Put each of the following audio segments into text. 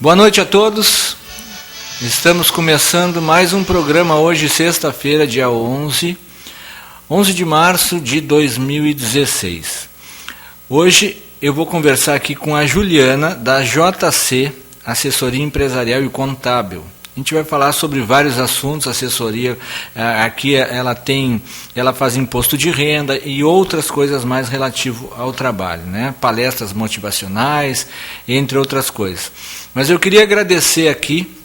Boa noite a todos. Estamos começando mais um programa hoje, sexta-feira, dia 11 de março de 2016. Hoje eu vou conversar aqui com a Juliana, da JC, Assessoria Empresarial e Contábil. A gente vai falar sobre vários assuntos, assessoria, aqui ela faz imposto de renda e outras coisas mais relativo ao trabalho, né? Palestras motivacionais, entre outras coisas. Mas eu queria agradecer aqui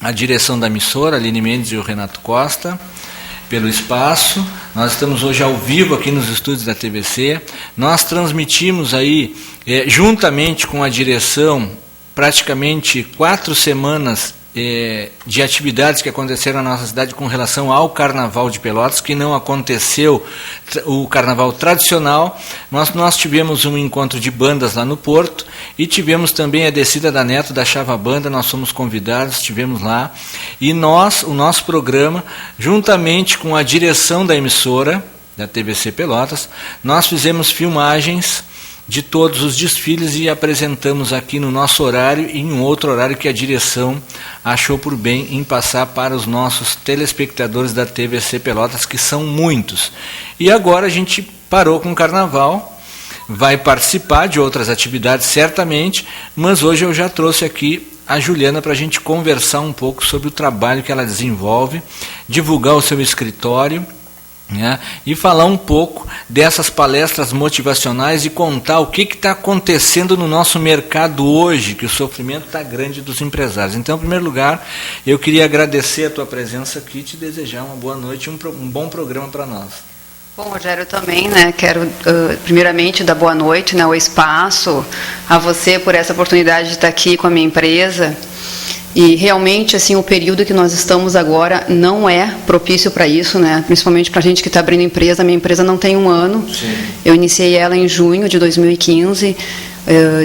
a direção da emissora, Aline Mendes e o Renato Costa, pelo espaço. Nós estamos hoje ao vivo aqui nos estúdios da TVC. Nós transmitimos aí, juntamente com a direção, praticamente 4 semanas de atividades que aconteceram na nossa cidade com relação ao Carnaval de Pelotas, que não aconteceu o Carnaval tradicional. Nós tivemos um encontro de bandas lá no Porto e tivemos também a descida da Neto da Chava Banda. Nós fomos convidados, estivemos lá, e o nosso programa, juntamente com a direção da emissora da TVC Pelotas, nós fizemos filmagens de todos os desfiles e apresentamos aqui no nosso horário e em um outro horário que a direção achou por bem em passar para os nossos telespectadores da TVC Pelotas, que são muitos. E agora a gente parou com o Carnaval, vai participar de outras atividades certamente, mas hoje eu já trouxe aqui a Juliana para a gente conversar um pouco sobre o trabalho que ela desenvolve, divulgar o seu escritório, né, e falar um pouco dessas palestras motivacionais e contar o que está acontecendo no nosso mercado hoje, que o sofrimento está grande dos empresários. Então, em primeiro lugar, eu queria agradecer a tua presença aqui e te desejar uma boa noite e um bom programa para nós. Bom, Rogério, eu também quero primeiramente dar boa noite, o espaço, a você por essa oportunidade de estar aqui com a minha empresa. E realmente, assim, o período que nós estamos agora não é propício para isso, principalmente para a gente que está abrindo empresa. A minha empresa não tem um ano. Sim. Eu iniciei ela em junho de 2015.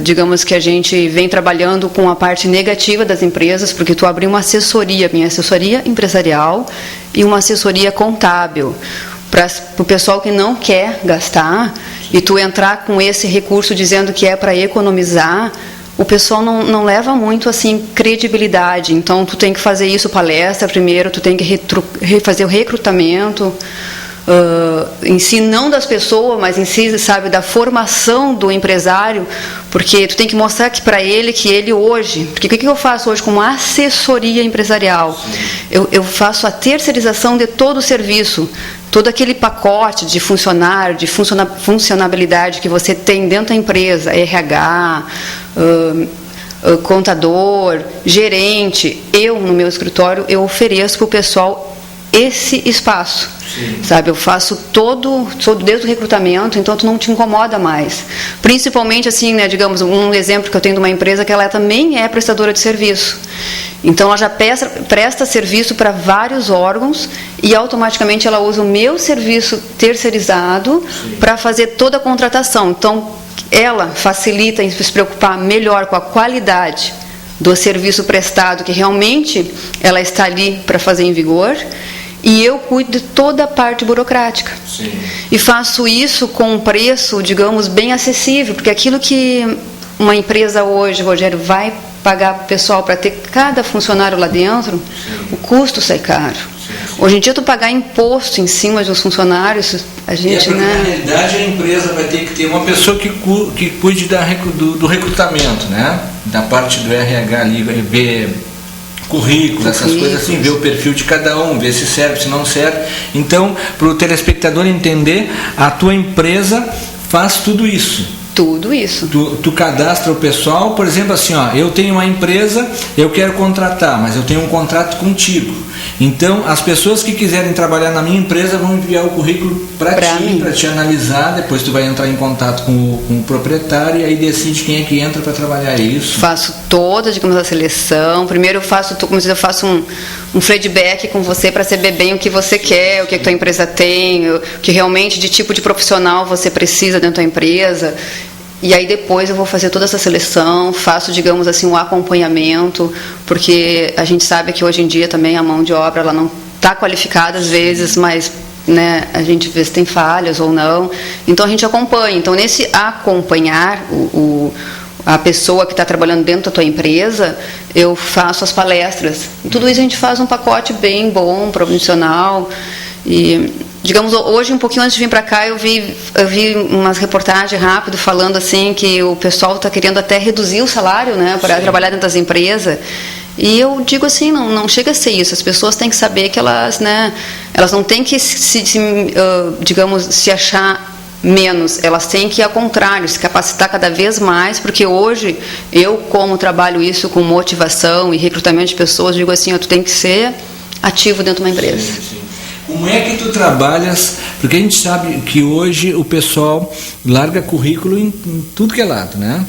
Digamos que a gente vem trabalhando com a parte negativa das empresas, porque tu abriu uma assessoria, minha assessoria empresarial e uma assessoria contábil, para o pessoal que não quer gastar, e tu entrar com esse recurso dizendo que é para economizar, o pessoal não leva muito assim credibilidade. Então tu tem que fazer isso, palestra primeiro, tu tem que fazer o recrutamento, em si, não das pessoas, mas em si, sabe, da formação do empresário, porque tu tem que mostrar que para ele, que ele hoje, porque o que eu faço hoje como assessoria empresarial? Eu faço a terceirização de todo o serviço, todo aquele pacote de funcionário, de funcionabilidade que você tem dentro da empresa, RH, contador, gerente, eu no meu escritório, eu ofereço para o pessoal esse espaço, sabe? Eu faço todo desde o recrutamento, então tu não te incomoda mais. Principalmente assim, né, digamos, um exemplo que eu tenho de uma empresa que ela também é prestadora de serviço. Então ela já presta serviço para vários órgãos e automaticamente ela usa o meu serviço terceirizado para fazer toda a contratação. Então ela facilita em se preocupar melhor com a qualidade do serviço prestado, que realmente ela está ali para fazer em vigor, e eu cuido de toda a parte burocrática. Sim. E faço isso com um preço, digamos, bem acessível, porque aquilo que uma empresa hoje, Rogério, vai pagar para o pessoal para ter cada funcionário lá dentro, o custo sai caro. Hoje em dia, tu pagar imposto em cima dos funcionários, a gente, na realidade, a empresa vai ter que ter uma pessoa que cuide do recrutamento, né? Da parte do RH ali, ver currículos, essas coisas assim, ver o perfil de cada um, ver se serve, se não serve. Então, para o telespectador entender, a tua empresa faz tudo isso. Tudo isso. Tu cadastra o pessoal, por exemplo, assim, ó, eu tenho uma empresa, eu quero contratar, mas eu tenho um contrato contigo. Então, as pessoas que quiserem trabalhar na minha empresa vão enviar o currículo para te analisar, depois tu vai entrar em contato com o proprietário e aí decide quem é que entra para trabalhar isso. Faço toda, digamos, a seleção. Primeiro eu faço um feedback com você para saber bem o que você quer, o que a tua empresa tem, o que realmente de tipo de profissional você precisa dentro da empresa. E aí depois eu vou fazer toda essa seleção, faço, digamos assim, um acompanhamento, porque a gente sabe que hoje em dia também a mão de obra ela não está qualificada às vezes, mas, né, a gente vê se tem falhas ou não. Então a gente acompanha. Então nesse acompanhar a pessoa que está trabalhando dentro da tua empresa, eu faço as palestras. E tudo isso a gente faz um pacote bem bom, profissional. E, digamos, hoje, um pouquinho antes de vir para cá, eu vi umas reportagens rápido falando assim que o pessoal está querendo até reduzir o salário, né, para trabalhar dentro das empresas. E eu digo assim, não chega a ser isso. As pessoas têm que saber que elas, né, elas não têm que digamos, se achar menos, elas têm que, ao contrário, se capacitar cada vez mais, porque hoje eu, como trabalho isso com motivação e recrutamento de pessoas, digo assim, tu tem que ser ativo dentro de uma empresa. Sim. Como é que tu trabalhas? Porque a gente sabe que hoje o pessoal larga currículo em tudo que é lado, né?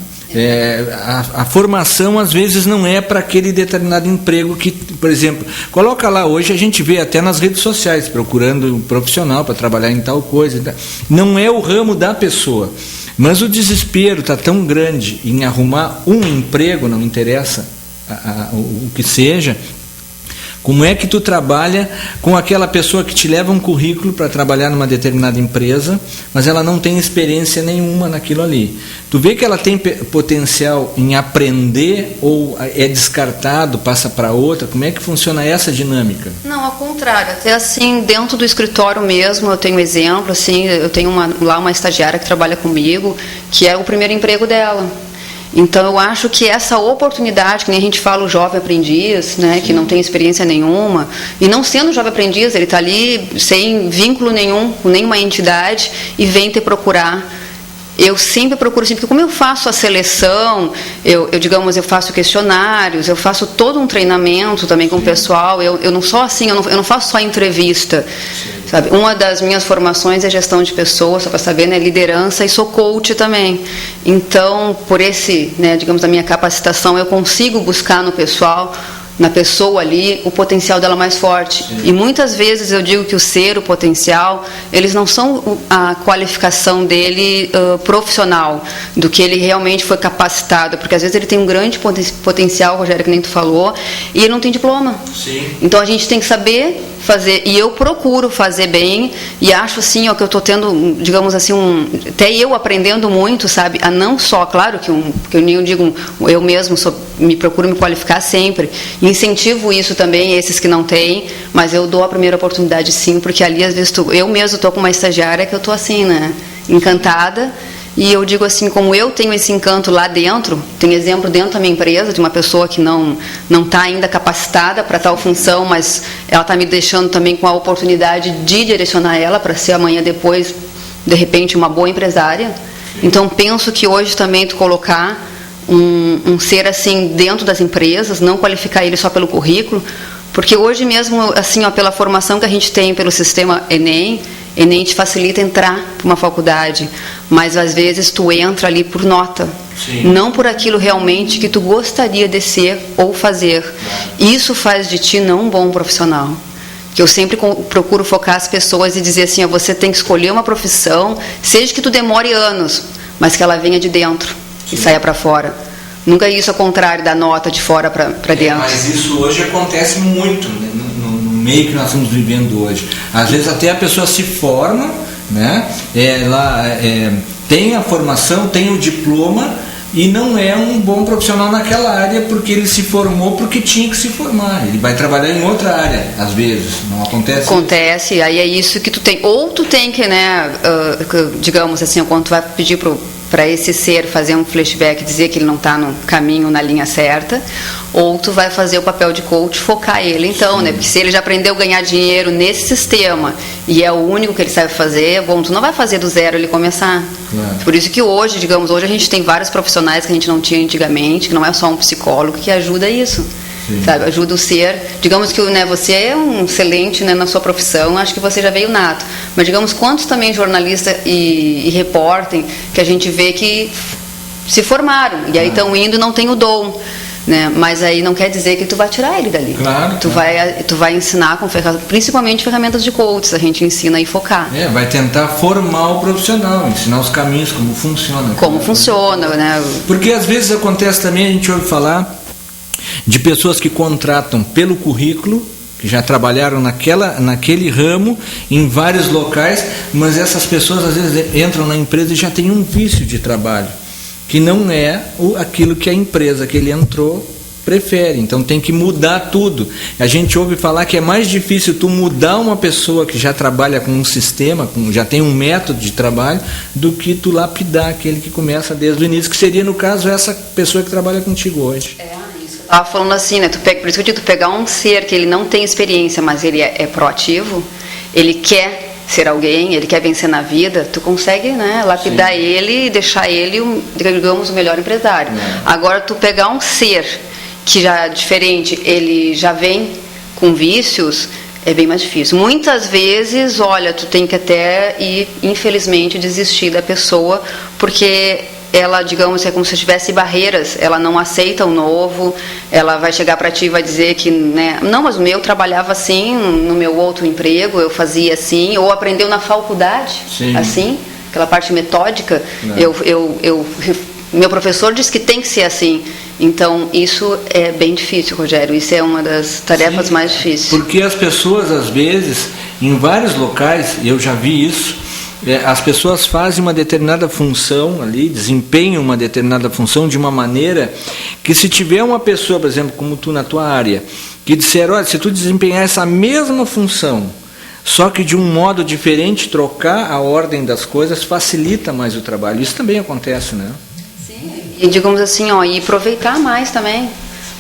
A formação às vezes não é para aquele determinado emprego que, por exemplo, coloca lá, hoje a gente vê até nas redes sociais procurando um profissional para trabalhar em tal coisa, não é o ramo da pessoa, mas o desespero está tão grande em arrumar um emprego, não interessa o que seja. Como é que tu trabalha com aquela pessoa que te leva um currículo para trabalhar numa determinada empresa, mas ela não tem experiência nenhuma naquilo ali? Tu vê que ela tem potencial em aprender ou é descartado, passa para outra? Como é que funciona essa dinâmica? Não, ao contrário. Até assim, dentro do escritório mesmo, eu tenho exemplo, assim, eu tenho lá uma estagiária que trabalha comigo, que é o primeiro emprego dela. Então, eu acho que essa oportunidade, que nem a gente fala o jovem aprendiz, né, que não tem experiência nenhuma, e não sendo jovem aprendiz, ele está ali sem vínculo nenhum, com nenhuma entidade, e vem te procurar. Eu sempre procuro, assim, porque como eu faço a seleção, eu faço questionários, eu faço todo um treinamento também com o pessoal, eu não só assim, eu não faço só entrevista, sabe? Uma das minhas formações é gestão de pessoas, só para saber, né, liderança, e sou coach também. Então, por esse, né, digamos, a minha capacitação, eu consigo buscar no pessoal, na pessoa ali, o potencial dela mais forte. Sim. E muitas vezes eu digo que o ser, o potencial, eles não são a qualificação dele profissional, do que ele realmente foi capacitado, porque às vezes ele tem um grande potencial, Rogério, que nem tu falou, e ele não tem diploma. Sim. Então a gente tem que saber fazer, e eu procuro fazer bem, e acho assim, ó, que eu estou tendo, digamos assim, até eu aprendendo muito, sabe, a não só, claro que eu nem digo, eu mesmo me procuro me qualificar sempre, em incentivo isso também, esses que não têm, mas eu dou a primeira oportunidade sim, porque ali às vezes eu mesmo estou com uma estagiária que eu estou assim, né, encantada, e eu digo assim, como eu tenho esse encanto lá dentro, tem exemplo dentro da minha empresa, de uma pessoa que não está ainda capacitada para tal função, mas ela está me deixando também com a oportunidade de direcionar ela para ser amanhã depois, de repente, uma boa empresária. Então penso que hoje também tu colocar um ser assim dentro das empresas, não qualificar ele só pelo currículo, porque hoje mesmo, assim, ó, pela formação que a gente tem pelo sistema Enem te facilita entrar para uma faculdade, mas às vezes tu entra ali por nota, não por aquilo realmente que tu gostaria de ser ou fazer. Isso faz de ti não um bom profissional. Que eu sempre procuro focar as pessoas e dizer assim, ó, você tem que escolher uma profissão, seja que tu demore anos, mas que ela venha de dentro e saia para fora. Nunca é isso ao contrário da nota de fora para dentro. Mas isso hoje acontece muito, né, no meio que nós estamos vivendo hoje. Às vezes até a pessoa se forma, né, ela tem a formação, tem o diploma e não é um bom profissional naquela área porque ele se formou porque tinha que se formar. Ele vai trabalhar em outra área, às vezes. Não acontece? Acontece, aí é isso que tu tem. Ou tu tem que, né, digamos assim, quando tu vai pedir para esse ser fazer um flashback, dizer que ele não está no caminho, na linha certa, ou tu vai fazer o papel de coach, focar ele então, né? Porque se ele já aprendeu a ganhar dinheiro nesse sistema e é o único que ele sabe fazer, bom, tu não vai fazer do zero ele começar. Claro. Por isso que hoje, digamos, hoje a gente tem vários profissionais que a gente não tinha antigamente, que não é só um psicólogo que ajuda isso. Sabe, ajuda o ser, digamos que, né, você é um excelente, né, na sua profissão, acho que você já veio nato, mas digamos quantos também jornalistas e repórter que a gente vê que se formaram e aí estão indo e não tem o dom, né, mas aí não quer dizer que tu vai tirar ele dali. Claro, tu vai ensinar com principalmente ferramentas de coach, a gente ensina a focar. Vai tentar formar o profissional, ensinar os caminhos, como funciona. Como funciona, né? Porque às vezes acontece também, a gente ouve falar de pessoas que contratam pelo currículo, que já trabalharam naquele ramo, em vários locais, mas essas pessoas às vezes entram na empresa e já têm um vício de trabalho, que não é aquilo que a empresa que ele entrou prefere, então tem que mudar tudo. A gente ouve falar que é mais difícil tu mudar uma pessoa que já trabalha com um sistema, já tem um método de trabalho, do que tu lapidar aquele que começa desde o início, que seria no caso essa pessoa que trabalha contigo hoje. Estava falando assim, né? Por isso que eu digo, tu pegar um ser que ele não tem experiência, mas ele é proativo, ele quer ser alguém, ele quer vencer na vida, tu consegue, né, lapidar ele e deixar ele, digamos, o melhor empresário. Agora, tu pegar um ser que já é diferente, ele já vem com vícios, é bem mais difícil. Muitas vezes, olha, tu tem que até infelizmente, desistir da pessoa, porque ela, digamos, é como se tivesse barreiras, ela não aceita o novo, ela vai chegar para ti e vai dizer que, né, não, mas o meu trabalhava assim, no meu outro emprego, eu fazia assim, ou aprendeu na faculdade, assim, aquela parte metódica, meu professor disse que tem que ser assim. Então, isso é bem difícil, Rogério, isso é uma das tarefas mais difíceis. Porque as pessoas, às vezes, em vários locais, eu já vi isso, as pessoas fazem uma determinada função ali, desempenham uma determinada função de uma maneira que, se tiver uma pessoa, por exemplo, como tu na tua área, que disser, olha, se tu desempenhar essa mesma função, só que de um modo diferente, trocar a ordem das coisas facilita mais o trabalho. Isso também acontece, né? Sim, e digamos assim, ó, e aproveitar mais também.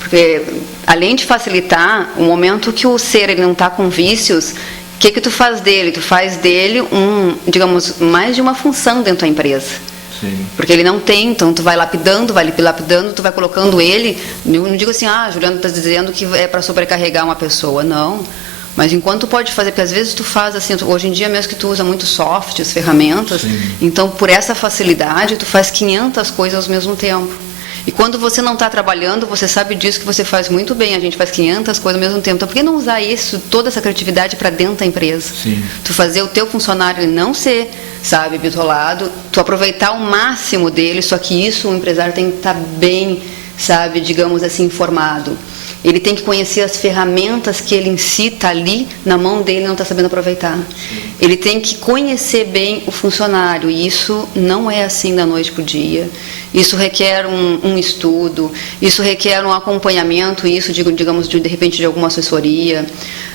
Porque, além de facilitar, o momento que o ser ele não está com vícios, o que tu faz dele? Tu faz dele digamos, mais de uma função dentro da empresa. Sim. Porque ele não tem, então tu vai lapidando, tu vai colocando ele. Eu não digo assim, Juliana está dizendo que é para sobrecarregar uma pessoa, não. Mas enquanto tu pode fazer, porque às vezes tu faz assim, hoje em dia mesmo que tu usa muito softwares, ferramentas, então por essa facilidade tu faz 500 coisas ao mesmo tempo. E quando você não está trabalhando, você sabe disso que você faz muito bem. A gente faz 500 coisas ao mesmo tempo. Então, por que não usar isso, toda essa criatividade para dentro da empresa? Sim. Tu fazer o teu funcionário ele não ser, sabe, bitolado, tu aproveitar o máximo dele, só que isso o empresário tem que estar bem, sabe, digamos assim, informado. Ele tem que conhecer as ferramentas que ele em si está ali, na mão dele, não está sabendo aproveitar. Sim. Ele tem que conhecer bem o funcionário, e isso não é assim da noite para o dia. Isso requer um estudo, isso requer um acompanhamento, isso, digamos, de repente, de alguma assessoria,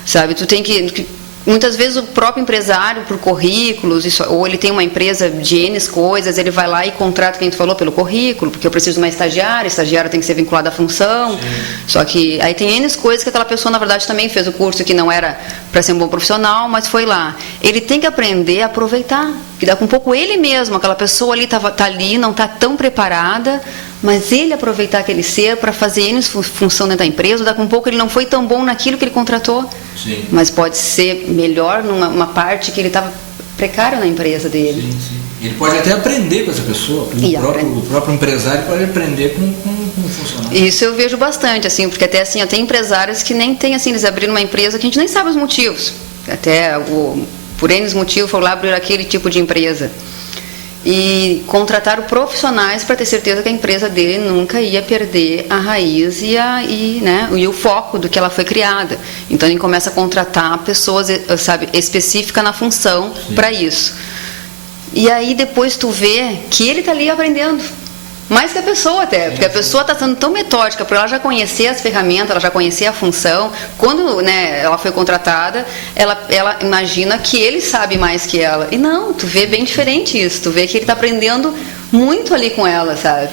sabe? Tu tem que muitas vezes o próprio empresário, por currículos, ou ele tem uma empresa de N coisas, ele vai lá e contrata, quem tu falou, pelo currículo, porque eu preciso de uma estagiária tem que ser vinculada à função. Sim. Só que aí tem N coisas que aquela pessoa, na verdade, também fez o curso que não era para ser um bom profissional, mas foi lá. Ele tem que aprender a aproveitar, que dá com um pouco ele mesmo, aquela pessoa ali tá ali, não está tão preparada, mas ele aproveitar aquele ser para fazer N função dentro da empresa, dá com um pouco ele não foi tão bom naquilo que ele contratou. Sim. Mas pode ser melhor numa parte que ele estava precário na empresa dele. Sim, sim. Ele pode até aprender com essa pessoa. O próprio empresário pode aprender com o funcionário. Isso eu vejo bastante, assim, porque até assim, eu tenho empresários que nem tem, assim, eles abriram uma empresa que a gente nem sabe os motivos. Até por N motivos foram lá abrir aquele tipo de empresa. E contrataram profissionais para ter certeza que a empresa dele nunca ia perder a raiz e o foco do que ela foi criada. Então ele começa a contratar pessoas, sabe, específicas na função para isso. E aí depois tu vê que ele está ali aprendendo. Mais que a pessoa até, porque a pessoa está sendo tão metódica, para ela já conhecer as ferramentas, ela já conhecer a função. Quando, né, ela foi contratada, ela imagina que ele sabe mais que ela. E não, tu vê bem diferente isso, tu vê que ele está aprendendo muito ali com ela, sabe?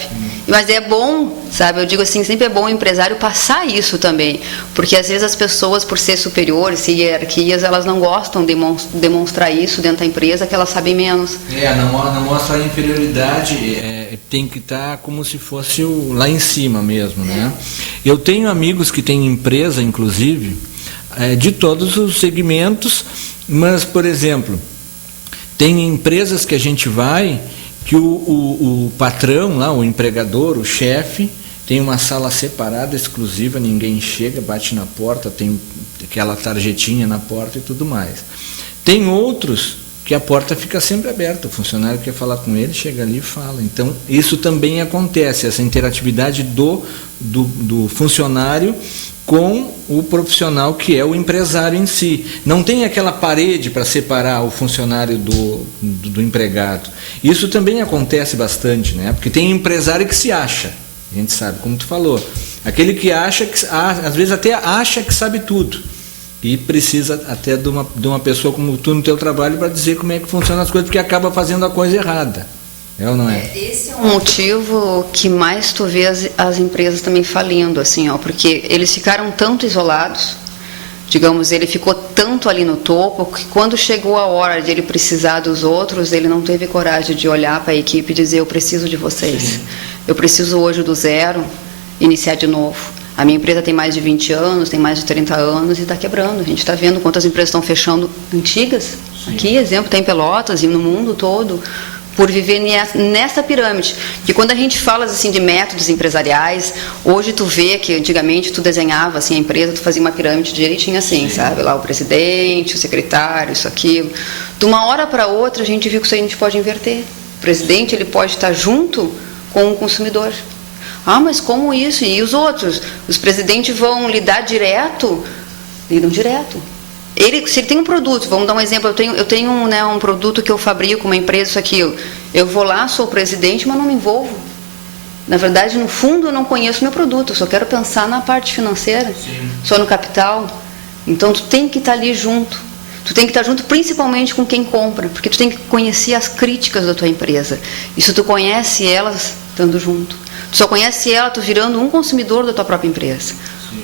Mas é bom, sabe, eu digo assim, sempre é bom o empresário passar isso também, porque às vezes as pessoas, por ser superiores, ser hierarquias, elas não gostam de demonstrar isso dentro da empresa, que elas sabem menos. Não mostra a inferioridade, tem que estar como se fosse lá em cima mesmo, né? Eu tenho amigos que têm empresa, inclusive, de todos os segmentos, mas, por exemplo, tem empresas que a gente vai que o patrão lá, o empregador, o chefe, tem uma sala separada, exclusiva, ninguém chega, bate na porta, tem aquela tarjetinha na porta e tudo mais. Tem outros que a porta fica sempre aberta, o funcionário quer falar com ele, chega ali e fala. Então, isso também acontece, essa interatividade do funcionário com o profissional que é o empresário em si. Não tem aquela parede para separar o funcionário do empregado. Isso também acontece bastante, né? Porque tem empresário que se acha, a gente sabe, como tu falou. Aquele que acha, às vezes até acha que sabe tudo. E precisa até de uma pessoa como tu no teu trabalho para dizer como é que funcionam as coisas, porque acaba fazendo a coisa errada. É ou não é? Esse é um motivo que mais tu vê as empresas também falindo, assim, porque eles ficaram tanto isolados, digamos, ele ficou tanto ali no topo, que quando chegou a hora de ele precisar dos outros, ele não teve coragem de olhar para a equipe e dizer, eu preciso de vocês. Sim. Eu preciso hoje do zero, iniciar de novo. A minha empresa tem mais de 20 anos, tem mais de 30 anos e está quebrando. A gente está vendo quantas empresas estão fechando antigas. Sim. Aqui, exemplo, tem em Pelotas e no mundo todo, por viver nessa pirâmide. Que quando a gente fala assim de métodos empresariais, hoje tu vê que antigamente tu desenhava assim a empresa, tu fazia uma pirâmide direitinho assim, sim, sabe? Lá o presidente, o secretário, isso, aquilo. De uma hora para outra a gente viu que isso a gente pode inverter. O presidente ele pode estar junto com o consumidor. Ah, mas como isso? E os outros? Os presidentes vão lidar direto? Lidam direto. Se ele tem um produto, vamos dar um exemplo, eu tenho um produto que eu fabrico, uma empresa, isso, aquilo. Eu vou lá, sou o presidente, mas não me envolvo. Na verdade, no fundo, eu não conheço o meu produto, eu só quero pensar na parte financeira, sim, só no capital. Então, tu tem que estar ali junto. Tu tem que estar junto principalmente com quem compra, porque tu tem que conhecer as críticas da tua empresa. E se tu conhece elas, estando junto. Tu só conhece ela, tu virando um consumidor da tua própria empresa.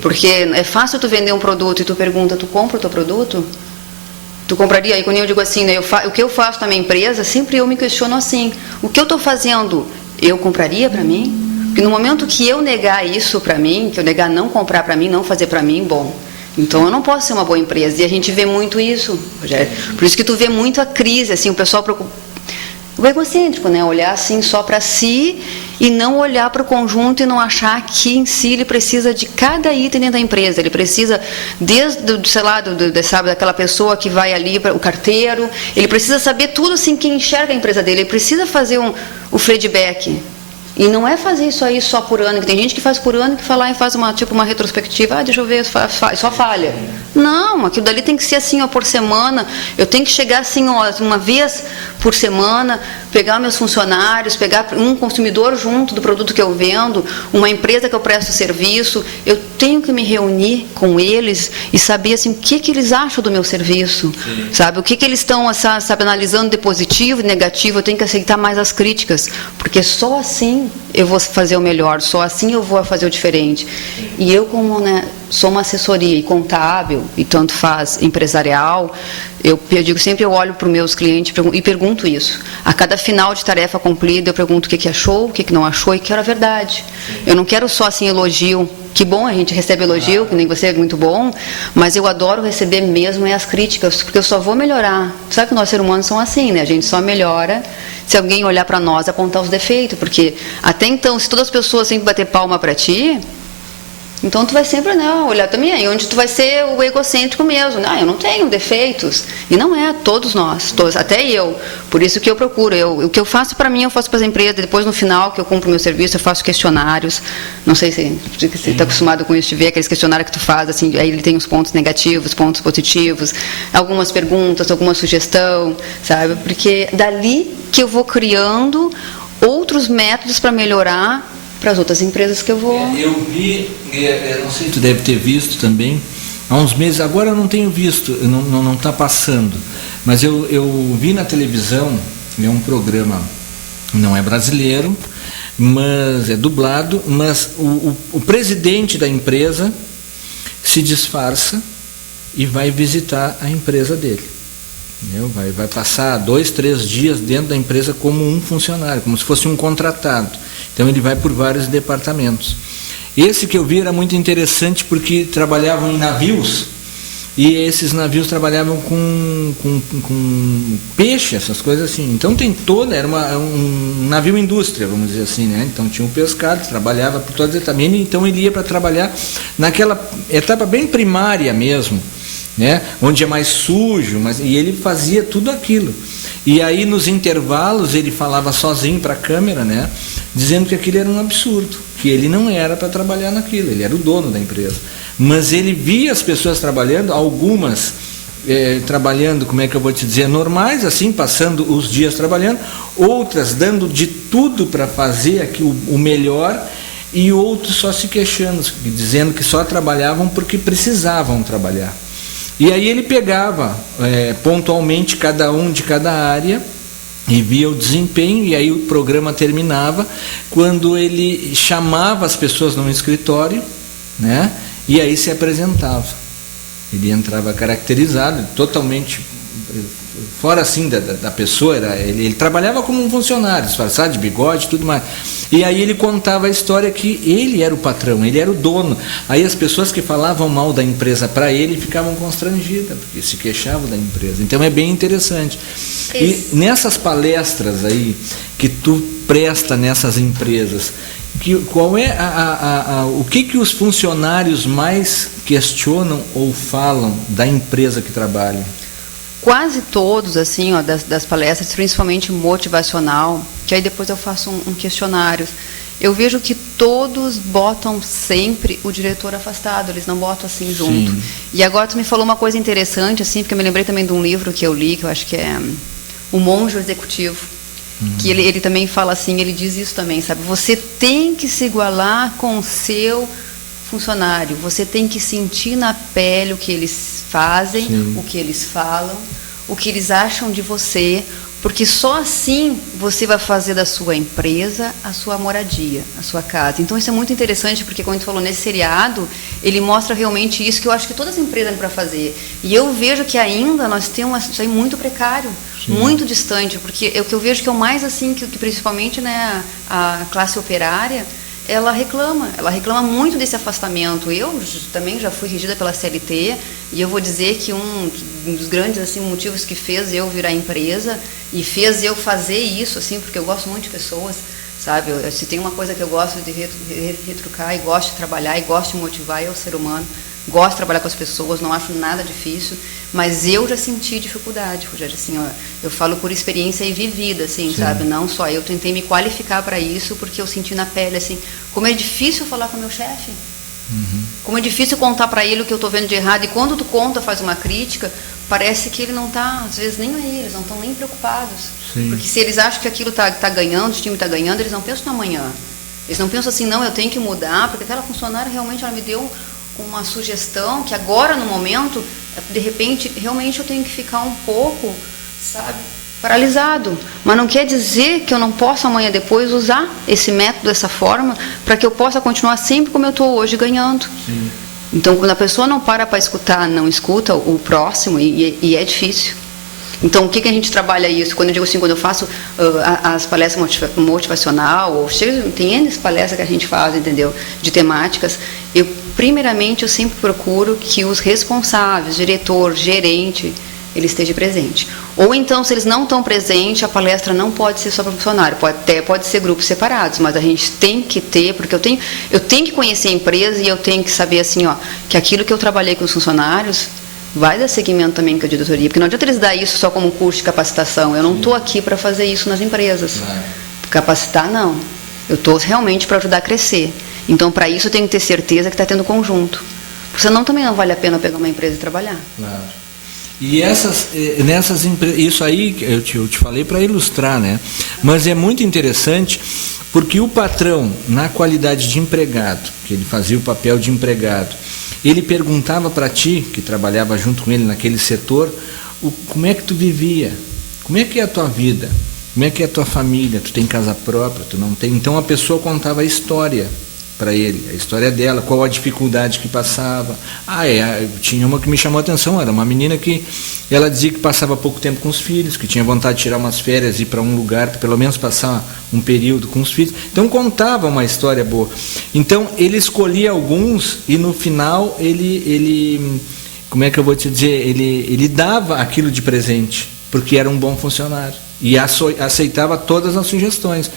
Porque é fácil tu vender um produto e tu pergunta, tu compra o teu produto? Tu compraria? E quando eu digo assim, né, o que eu faço na minha empresa, sempre eu me questiono assim, o que eu estou fazendo, eu compraria para mim? Porque no momento que eu negar isso para mim, que eu negar não comprar para mim, não fazer para mim, bom, então eu não posso ser uma boa empresa. E a gente vê muito isso, Rogério. Por isso que tu vê muito a crise, assim, o pessoal o egocêntrico, né? Olhar assim só para si e não olhar para o conjunto e não achar que em si ele precisa de cada item dentro da empresa. Ele precisa, desde, sei lá, sabe, daquela pessoa que vai ali, o carteiro, ele precisa saber tudo assim, quem enxerga a empresa dele. Ele precisa fazer o feedback. E não é fazer isso aí só por ano, que tem gente que faz por ano, que fala e faz uma retrospectiva, deixa eu ver, só falha. Não, aquilo dali tem que ser assim, por semana. Eu tenho que chegar assim, uma vez por semana, pegar meus funcionários, pegar um consumidor junto do produto que eu vendo, uma empresa que eu presto serviço. Eu tenho que me reunir com eles e saber assim, o que eles acham do meu serviço, sabe? O que eles estão, sabe, analisando de positivo e negativo. Eu tenho que aceitar mais as críticas, porque só assim eu vou fazer o melhor, só assim eu vou fazer o diferente. E eu, como sou uma assessoria e contábil, e tanto faz empresarial, eu digo sempre, eu olho para os meus clientes e pergunto isso. A cada final de tarefa cumprida, eu pergunto o que achou, o que não achou, e quero a verdade. Eu não quero só assim elogio. Que bom, a gente recebe elogio, que nem você é muito bom, mas eu adoro receber mesmo as críticas, porque eu só vou melhorar. Sabe que nós seres humanos são assim, né? A gente só melhora se alguém olhar para nós e apontar os defeitos, porque até então, se todas as pessoas sempre bater palma para ti, então tu vai sempre olhar também aí, onde tu vai ser o egocêntrico mesmo. Eu não tenho defeitos. E não é, todos nós, até eu. Por isso que eu procuro. O que eu faço para mim, eu faço para as empresas. Depois, no final, que eu cumpro o meu serviço, eu faço questionários. Não sei se você está acostumado com isso, de ver aqueles questionários que tu faz, assim, aí ele tem os pontos negativos, pontos positivos, algumas perguntas, alguma sugestão, sabe? Porque dali que eu vou criando outros métodos para melhorar para as outras empresas que eu vou... Eu vi, não sei se tu deve ter visto também, há uns meses, agora eu não tenho visto, não está passando, mas eu vi na televisão, é um programa, não é brasileiro, mas é dublado, mas o presidente da empresa se disfarça e vai visitar a empresa dele. Vai passar 2, 3 dias dentro da empresa como um funcionário, como se fosse um contratado. Então ele vai por vários departamentos. Esse que eu vi era muito interessante porque trabalhavam em navios, e esses navios trabalhavam com peixe, essas coisas assim. Então era um navio indústria, vamos dizer assim, né? Então tinha o pescado, trabalhava por todas as etapas, então ele ia para trabalhar naquela etapa bem primária mesmo, né? Onde é mais sujo, e ele fazia tudo aquilo. E aí nos intervalos ele falava sozinho para a câmera, né? Dizendo que aquilo era um absurdo, que ele não era para trabalhar naquilo, ele era o dono da empresa. Mas ele via as pessoas trabalhando, algumas trabalhando, como é que eu vou te dizer, normais, assim, passando os dias trabalhando, outras dando de tudo para fazer aqui o melhor, e outros só se queixando, dizendo que só trabalhavam porque precisavam trabalhar. E aí ele pegava pontualmente cada um de cada área e via o desempenho, e aí o programa terminava quando ele chamava as pessoas num escritório, né? E aí se apresentava. Ele entrava caracterizado, totalmente fora assim da pessoa, ele trabalhava como um funcionário, disfarçado de bigode, tudo mais. E aí ele contava a história que ele era o patrão, ele era o dono. Aí as pessoas que falavam mal da empresa para ele ficavam constrangidas, porque se queixavam da empresa. Então é bem interessante. E nessas palestras aí que tu presta nessas empresas, qual é o que os funcionários mais questionam ou falam da empresa que trabalham? Quase todos, assim, das palestras, principalmente motivacional, que aí depois eu faço um questionário, eu vejo que todos botam sempre o diretor afastado, eles não botam assim junto. Sim. E agora tu me falou uma coisa interessante, assim, porque eu me lembrei também de um livro que eu li, que eu acho que é O Monge Executivo, que ele também fala assim, ele diz isso também, sabe? Você tem que se igualar com o seu funcionário, você tem que sentir na pele o que eles fazem, sim, o que eles falam, o que eles acham de você, porque só assim você vai fazer da sua empresa a sua moradia, a sua casa. Então isso é muito interessante, porque como a gente falou nesse seriado, ele mostra realmente isso que eu acho que todas as empresas têm para fazer. E eu vejo que ainda nós temos isso aí muito precário, sim, muito distante, porque o que eu vejo que é o mais assim, que principalmente, né, a classe operária, ela reclama muito desse afastamento. Eu também já fui regida pela CLT, e eu vou dizer que um dos grandes assim, motivos que fez eu virar empresa e fez eu fazer isso, assim, porque eu gosto muito de pessoas, sabe? Se tem uma coisa que eu gosto de retrucar e gosto de trabalhar e gosto de motivar, é o ser humano. gosto de trabalhar com as pessoas, não acho nada difícil, mas eu já senti dificuldade, Rogério, assim, ó, eu falo por experiência e vivida, assim, sabe, não só eu tentei me qualificar para isso, porque eu senti na pele, assim, como é difícil falar com o meu chefe, como é difícil contar para ele o que eu estou vendo de errado, e quando tu conta, faz uma crítica, parece que ele não está, às vezes nem aí, eles não estão nem preocupados, porque se eles acham que aquilo tá ganhando, o time está ganhando, eles não pensam no amanhã, eles não pensam assim, não, eu tenho que mudar, porque aquela funcionária realmente ela me deu uma sugestão que agora, no momento, de repente, realmente eu tenho que ficar um pouco, sabe, paralisado. Mas não quer dizer que eu não possa amanhã depois usar esse método dessa forma para que eu possa continuar sempre como eu estou hoje, ganhando. Sim. Então, quando a pessoa não para escutar, não escuta o próximo, e é difícil. Então, o que a gente trabalha isso? Quando eu digo assim, quando eu faço as palestras motivacional, ou tem N palestras que a gente faz, entendeu? De temáticas, primeiramente, eu sempre procuro que os responsáveis, diretor, gerente, ele esteja presente. Ou então, se eles não estão presentes, a palestra não pode ser só para funcionário, pode ser grupos separados, mas a gente tem que ter, porque eu tenho que conhecer a empresa e eu tenho que saber assim, ó, que aquilo que eu trabalhei com os funcionários vai dar seguimento também com a diretoria, porque não adianta eles dar isso só como um curso de capacitação, eu não estou aqui para fazer isso nas empresas, capacitar não, eu estou realmente para ajudar a crescer, então para isso eu tenho que ter certeza que está tendo conjunto, porque senão também não vale a pena pegar uma empresa e trabalhar. Claro. E nessas empresas, isso aí eu te falei para ilustrar, né? Mas é muito interessante porque o patrão, na qualidade de empregado, que ele fazia o papel de empregado, ele perguntava para ti, que trabalhava junto com ele naquele setor, como é que tu vivia, como é que é a tua vida, como é que é a tua família, tu tem casa própria, tu não tem. Então a pessoa contava a história para ele, a história dela, qual a dificuldade que passava. Tinha uma que me chamou a atenção, era uma menina que ela dizia que passava pouco tempo com os filhos, que tinha vontade de tirar umas férias e ir para um lugar, pelo menos passar um período com os filhos. Então contava uma história boa. Então ele escolhia alguns e no final ele como é que eu vou te dizer, ele dava aquilo de presente, porque era um bom funcionário e aceitava todas as sugestões.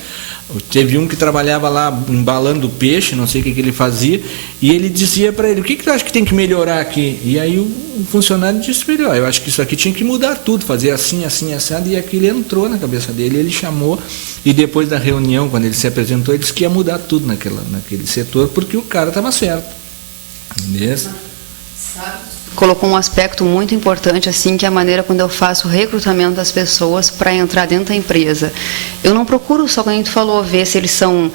Teve um que trabalhava lá embalando peixe, não sei o que ele fazia, e ele dizia para ele, o que tu acha que tem que melhorar aqui? E aí o funcionário disse para ele, eu acho que isso aqui tinha que mudar tudo, fazer assim, assim, assado, e aquilo entrou na cabeça dele, ele chamou, e depois da reunião, quando ele se apresentou, ele disse que ia mudar tudo naquele setor, porque o cara estava certo. Entendeu? Colocou um aspecto muito importante, assim, que é a maneira quando eu faço o recrutamento das pessoas para entrar dentro da empresa. Eu não procuro só, como a gente falou, ver se eles são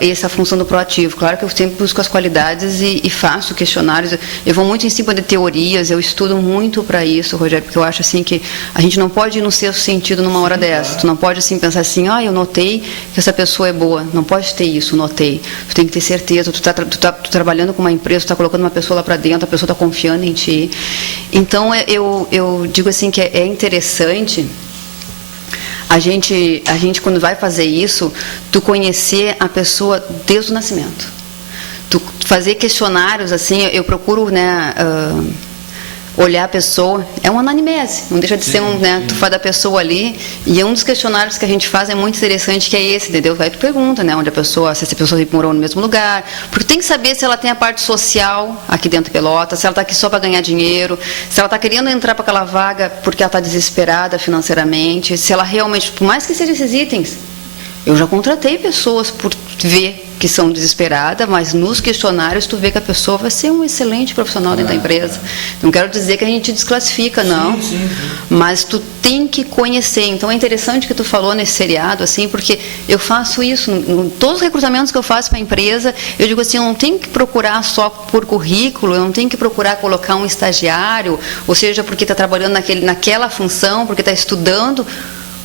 essa função do proativo. Claro que eu sempre busco as qualidades e faço questionários. Eu vou muito em cima de teorias, eu estudo muito para isso, Rogério, porque eu acho assim que a gente não pode ir no sexto sentido numa hora dessa. Tu não pode assim pensar assim, eu notei que essa pessoa é boa. Não pode ter isso, notei. Tu tem que ter certeza. Tu tá trabalhando com uma empresa, tu está colocando uma pessoa lá para dentro, a pessoa está confiando em ti. Então eu digo assim que é interessante a gente quando vai fazer isso, tu conhecer a pessoa desde o nascimento, tu fazer questionários assim, eu procuro, né, olhar a pessoa, é uma anamnese, não deixa de ser tu faz da pessoa ali, e um dos questionários que a gente faz é muito interessante, que é esse, entendeu? Aí tu pergunta, né, onde a pessoa, se essa pessoa sempre morou no mesmo lugar, porque tem que saber se ela tem a parte social aqui dentro de Pelotas, se ela está aqui só para ganhar dinheiro, se ela está querendo entrar para aquela vaga porque ela está desesperada financeiramente, se ela realmente, por mais que sejam esses itens, eu já contratei pessoas por ver que são desesperadas, mas nos questionários tu vê que a pessoa vai ser um excelente profissional dentro da empresa. Não quero dizer que a gente desclassifica, não. Sim. Mas tu tem que conhecer. Então é interessante que tu falou nesse seriado, assim, porque eu faço isso, em todos os recrutamentos que eu faço para a empresa, eu digo assim, eu não tenho que procurar só por currículo, eu não tenho que procurar colocar um estagiário, ou seja, porque está trabalhando naquela função, porque está estudando,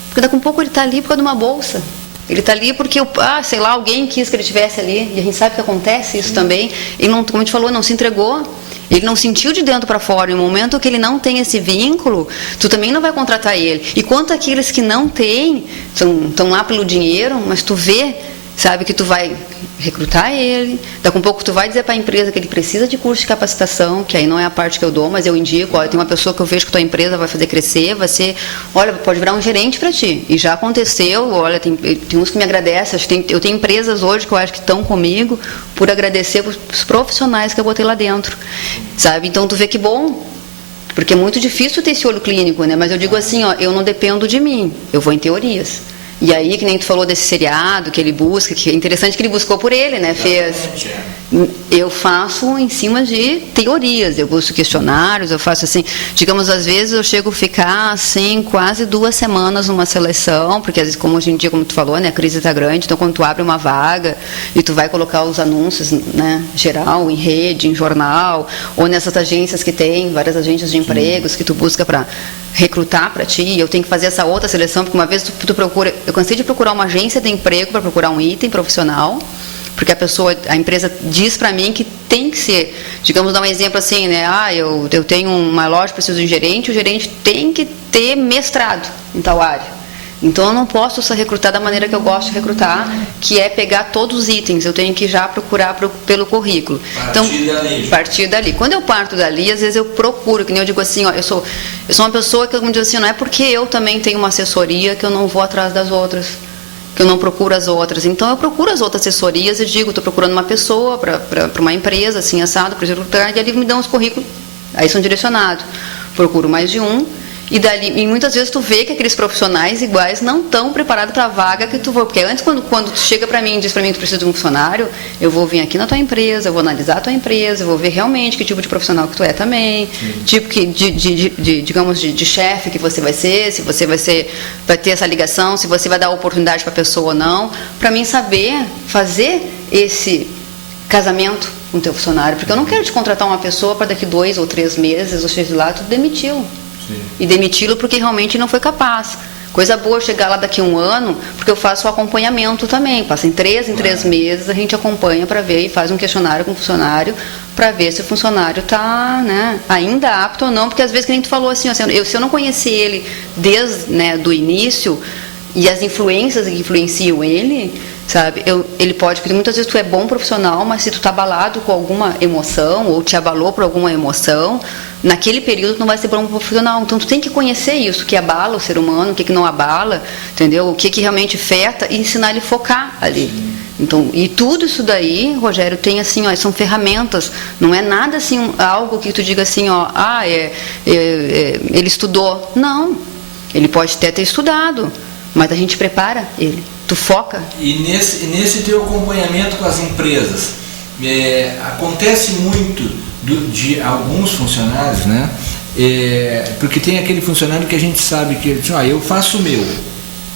porque daqui a um pouco ele está ali por causa de uma bolsa. Ele está ali porque, sei lá, alguém quis que ele estivesse ali, e a gente sabe que acontece isso também. Ele não, como a gente falou, não se entregou, ele não sentiu de dentro para fora. E no momento que ele não tem esse vínculo, tu também não vai contratar ele. E quanto aqueles que não têm, estão lá pelo dinheiro, mas tu vê sabe que tu vai recrutar ele, daqui a pouco tu vai dizer para a empresa que ele precisa de curso de capacitação, que aí não é a parte que eu dou, mas eu indico, olha, tem uma pessoa que eu vejo que tua empresa vai fazer crescer, vai ser, olha, pode virar um gerente para ti. E já aconteceu, olha, tem uns que me agradecem, eu tenho empresas hoje que eu acho que estão comigo por agradecer os profissionais que eu botei lá dentro, sabe? Então tu vê que bom, porque é muito difícil ter esse olho clínico, né? Mas eu digo assim, ó, eu não dependo de mim, eu vou em teorias. E aí, que nem tu falou desse seriado que ele busca, que é interessante que ele buscou por ele, né? Fez. Eu faço em cima de teorias, eu busco questionários, eu faço assim, digamos, às vezes eu chego a ficar assim, quase 2 semanas numa seleção, porque às vezes, como hoje em dia, como tu falou, né, a crise está grande, então quando tu abre uma vaga e tu vai colocar os anúncios, né, geral, em rede, em jornal, ou nessas agências que tem, várias agências de empregos que tu busca para recrutar para ti, eu tenho que fazer essa outra seleção, porque uma vez tu procura, eu cansei de procurar uma agência de emprego para procurar um item profissional, porque a empresa diz para mim que tem que ser, digamos, dar um exemplo assim, né, eu tenho uma loja, preciso de um gerente, o gerente tem que ter mestrado em tal área. Então eu não posso só recrutar da maneira que eu gosto de recrutar, que é pegar todos os itens, eu tenho que já procurar pelo currículo. Partir dali. Quando eu parto dali, às vezes eu procuro, que nem eu digo assim, ó, eu sou uma pessoa que eu me digo assim, não é porque eu também tenho uma assessoria que eu não vou atrás das outras, que eu não procuro as outras. Então eu procuro as outras assessorias e digo, estou procurando uma pessoa para uma empresa, assim, assado, para recrutar, e ali me dão os currículos, aí são direcionados. Procuro mais de um. E muitas vezes tu vê que aqueles profissionais iguais não estão preparados para a vaga que tu for. Porque antes, quando tu chega para mim e diz para mim que tu precisa de um funcionário, eu vou vir aqui na tua empresa, eu vou analisar a tua empresa, eu vou ver realmente que tipo de profissional que tu é também, tipo digamos, de chefe que você vai ser, se você vai ter essa ligação, se você vai dar oportunidade para a pessoa ou não, para mim saber fazer esse casamento com o teu funcionário. Porque eu não quero te contratar uma pessoa para daqui 2 ou 3 meses, ou seja, lá tu demitiu. E demiti-lo porque realmente não foi capaz. Coisa boa chegar lá daqui a 1 ano, porque eu faço o acompanhamento também. Passa em 3 meses, a gente acompanha para ver e faz um questionário com o funcionário para ver se o funcionário está, né, ainda apto ou não, porque às vezes, que nem tu falou assim, ó, se eu não conhecer ele desde, né, do início e as influências que influenciam ele, sabe, ele pode, porque muitas vezes tu é bom profissional, mas se tu está abalado com alguma emoção ou te abalou por alguma emoção, naquele período tu não vai ser bom profissional. Então tu tem que conhecer isso, o que abala o ser humano, o que não abala, entendeu? O que realmente afeta e ensinar ele a focar ali. Então, e tudo isso daí, Rogério, tem assim, ó, são ferramentas, não é nada assim, algo que tu diga assim, ó, ele estudou. Não, ele pode até ter estudado, mas a gente prepara ele, tu foca. E nesse teu acompanhamento com as empresas, acontece muito de alguns funcionários, né? Porque tem aquele funcionário que a gente sabe que ele diz, eu faço o meu,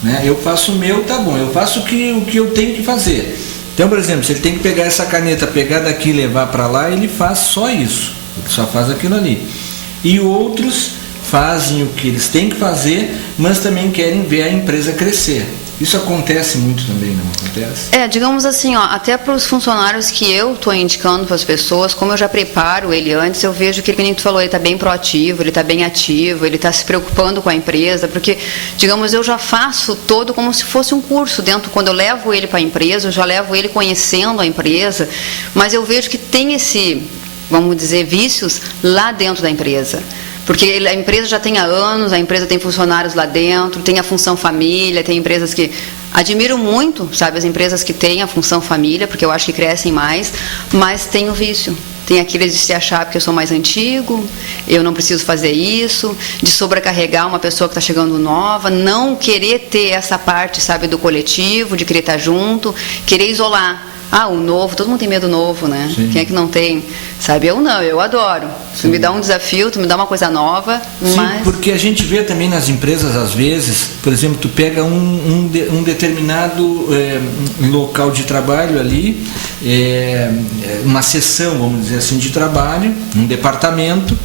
né? Eu faço o meu, tá bom, eu faço o que eu tenho que fazer. Então, por exemplo, se ele tem que pegar essa caneta, pegar daqui e levar para lá, ele faz só isso, ele só faz aquilo ali. E outros fazem o que eles têm que fazer, mas também querem ver a empresa crescer. Isso acontece muito também, não acontece? Digamos assim, ó, até para os funcionários que eu estou indicando para as pessoas, como eu já preparo ele antes, eu vejo que ele, como tu falou, ele está bem proativo, ele está bem ativo, ele está se preocupando com a empresa, porque, digamos, eu já faço todo como se fosse um curso dentro, quando eu levo ele para a empresa, eu já levo ele conhecendo a empresa, mas eu vejo que tem vamos dizer, vícios lá dentro da empresa. Porque a empresa já tem há anos, a empresa tem funcionários lá dentro, tem a função família, tem empresas que... Admiro muito, sabe, as empresas que têm a função família, porque eu acho que crescem mais, mas tem o vício. Tem aqueles de se achar porque eu sou mais antigo, eu não preciso fazer isso, de sobrecarregar uma pessoa que está chegando nova, não querer ter essa parte, sabe, do coletivo, de querer estar junto, querer isolar. O novo, todo mundo tem medo do novo, né? Sim. Quem é que não tem? Sabe, eu não, eu adoro. Sim. Tu me dá um desafio, tu me dá uma coisa nova, sim, mas... porque a gente vê também nas empresas, às vezes, por exemplo, tu pega um determinado local de trabalho ali, uma seção, vamos dizer assim, de trabalho, um departamento,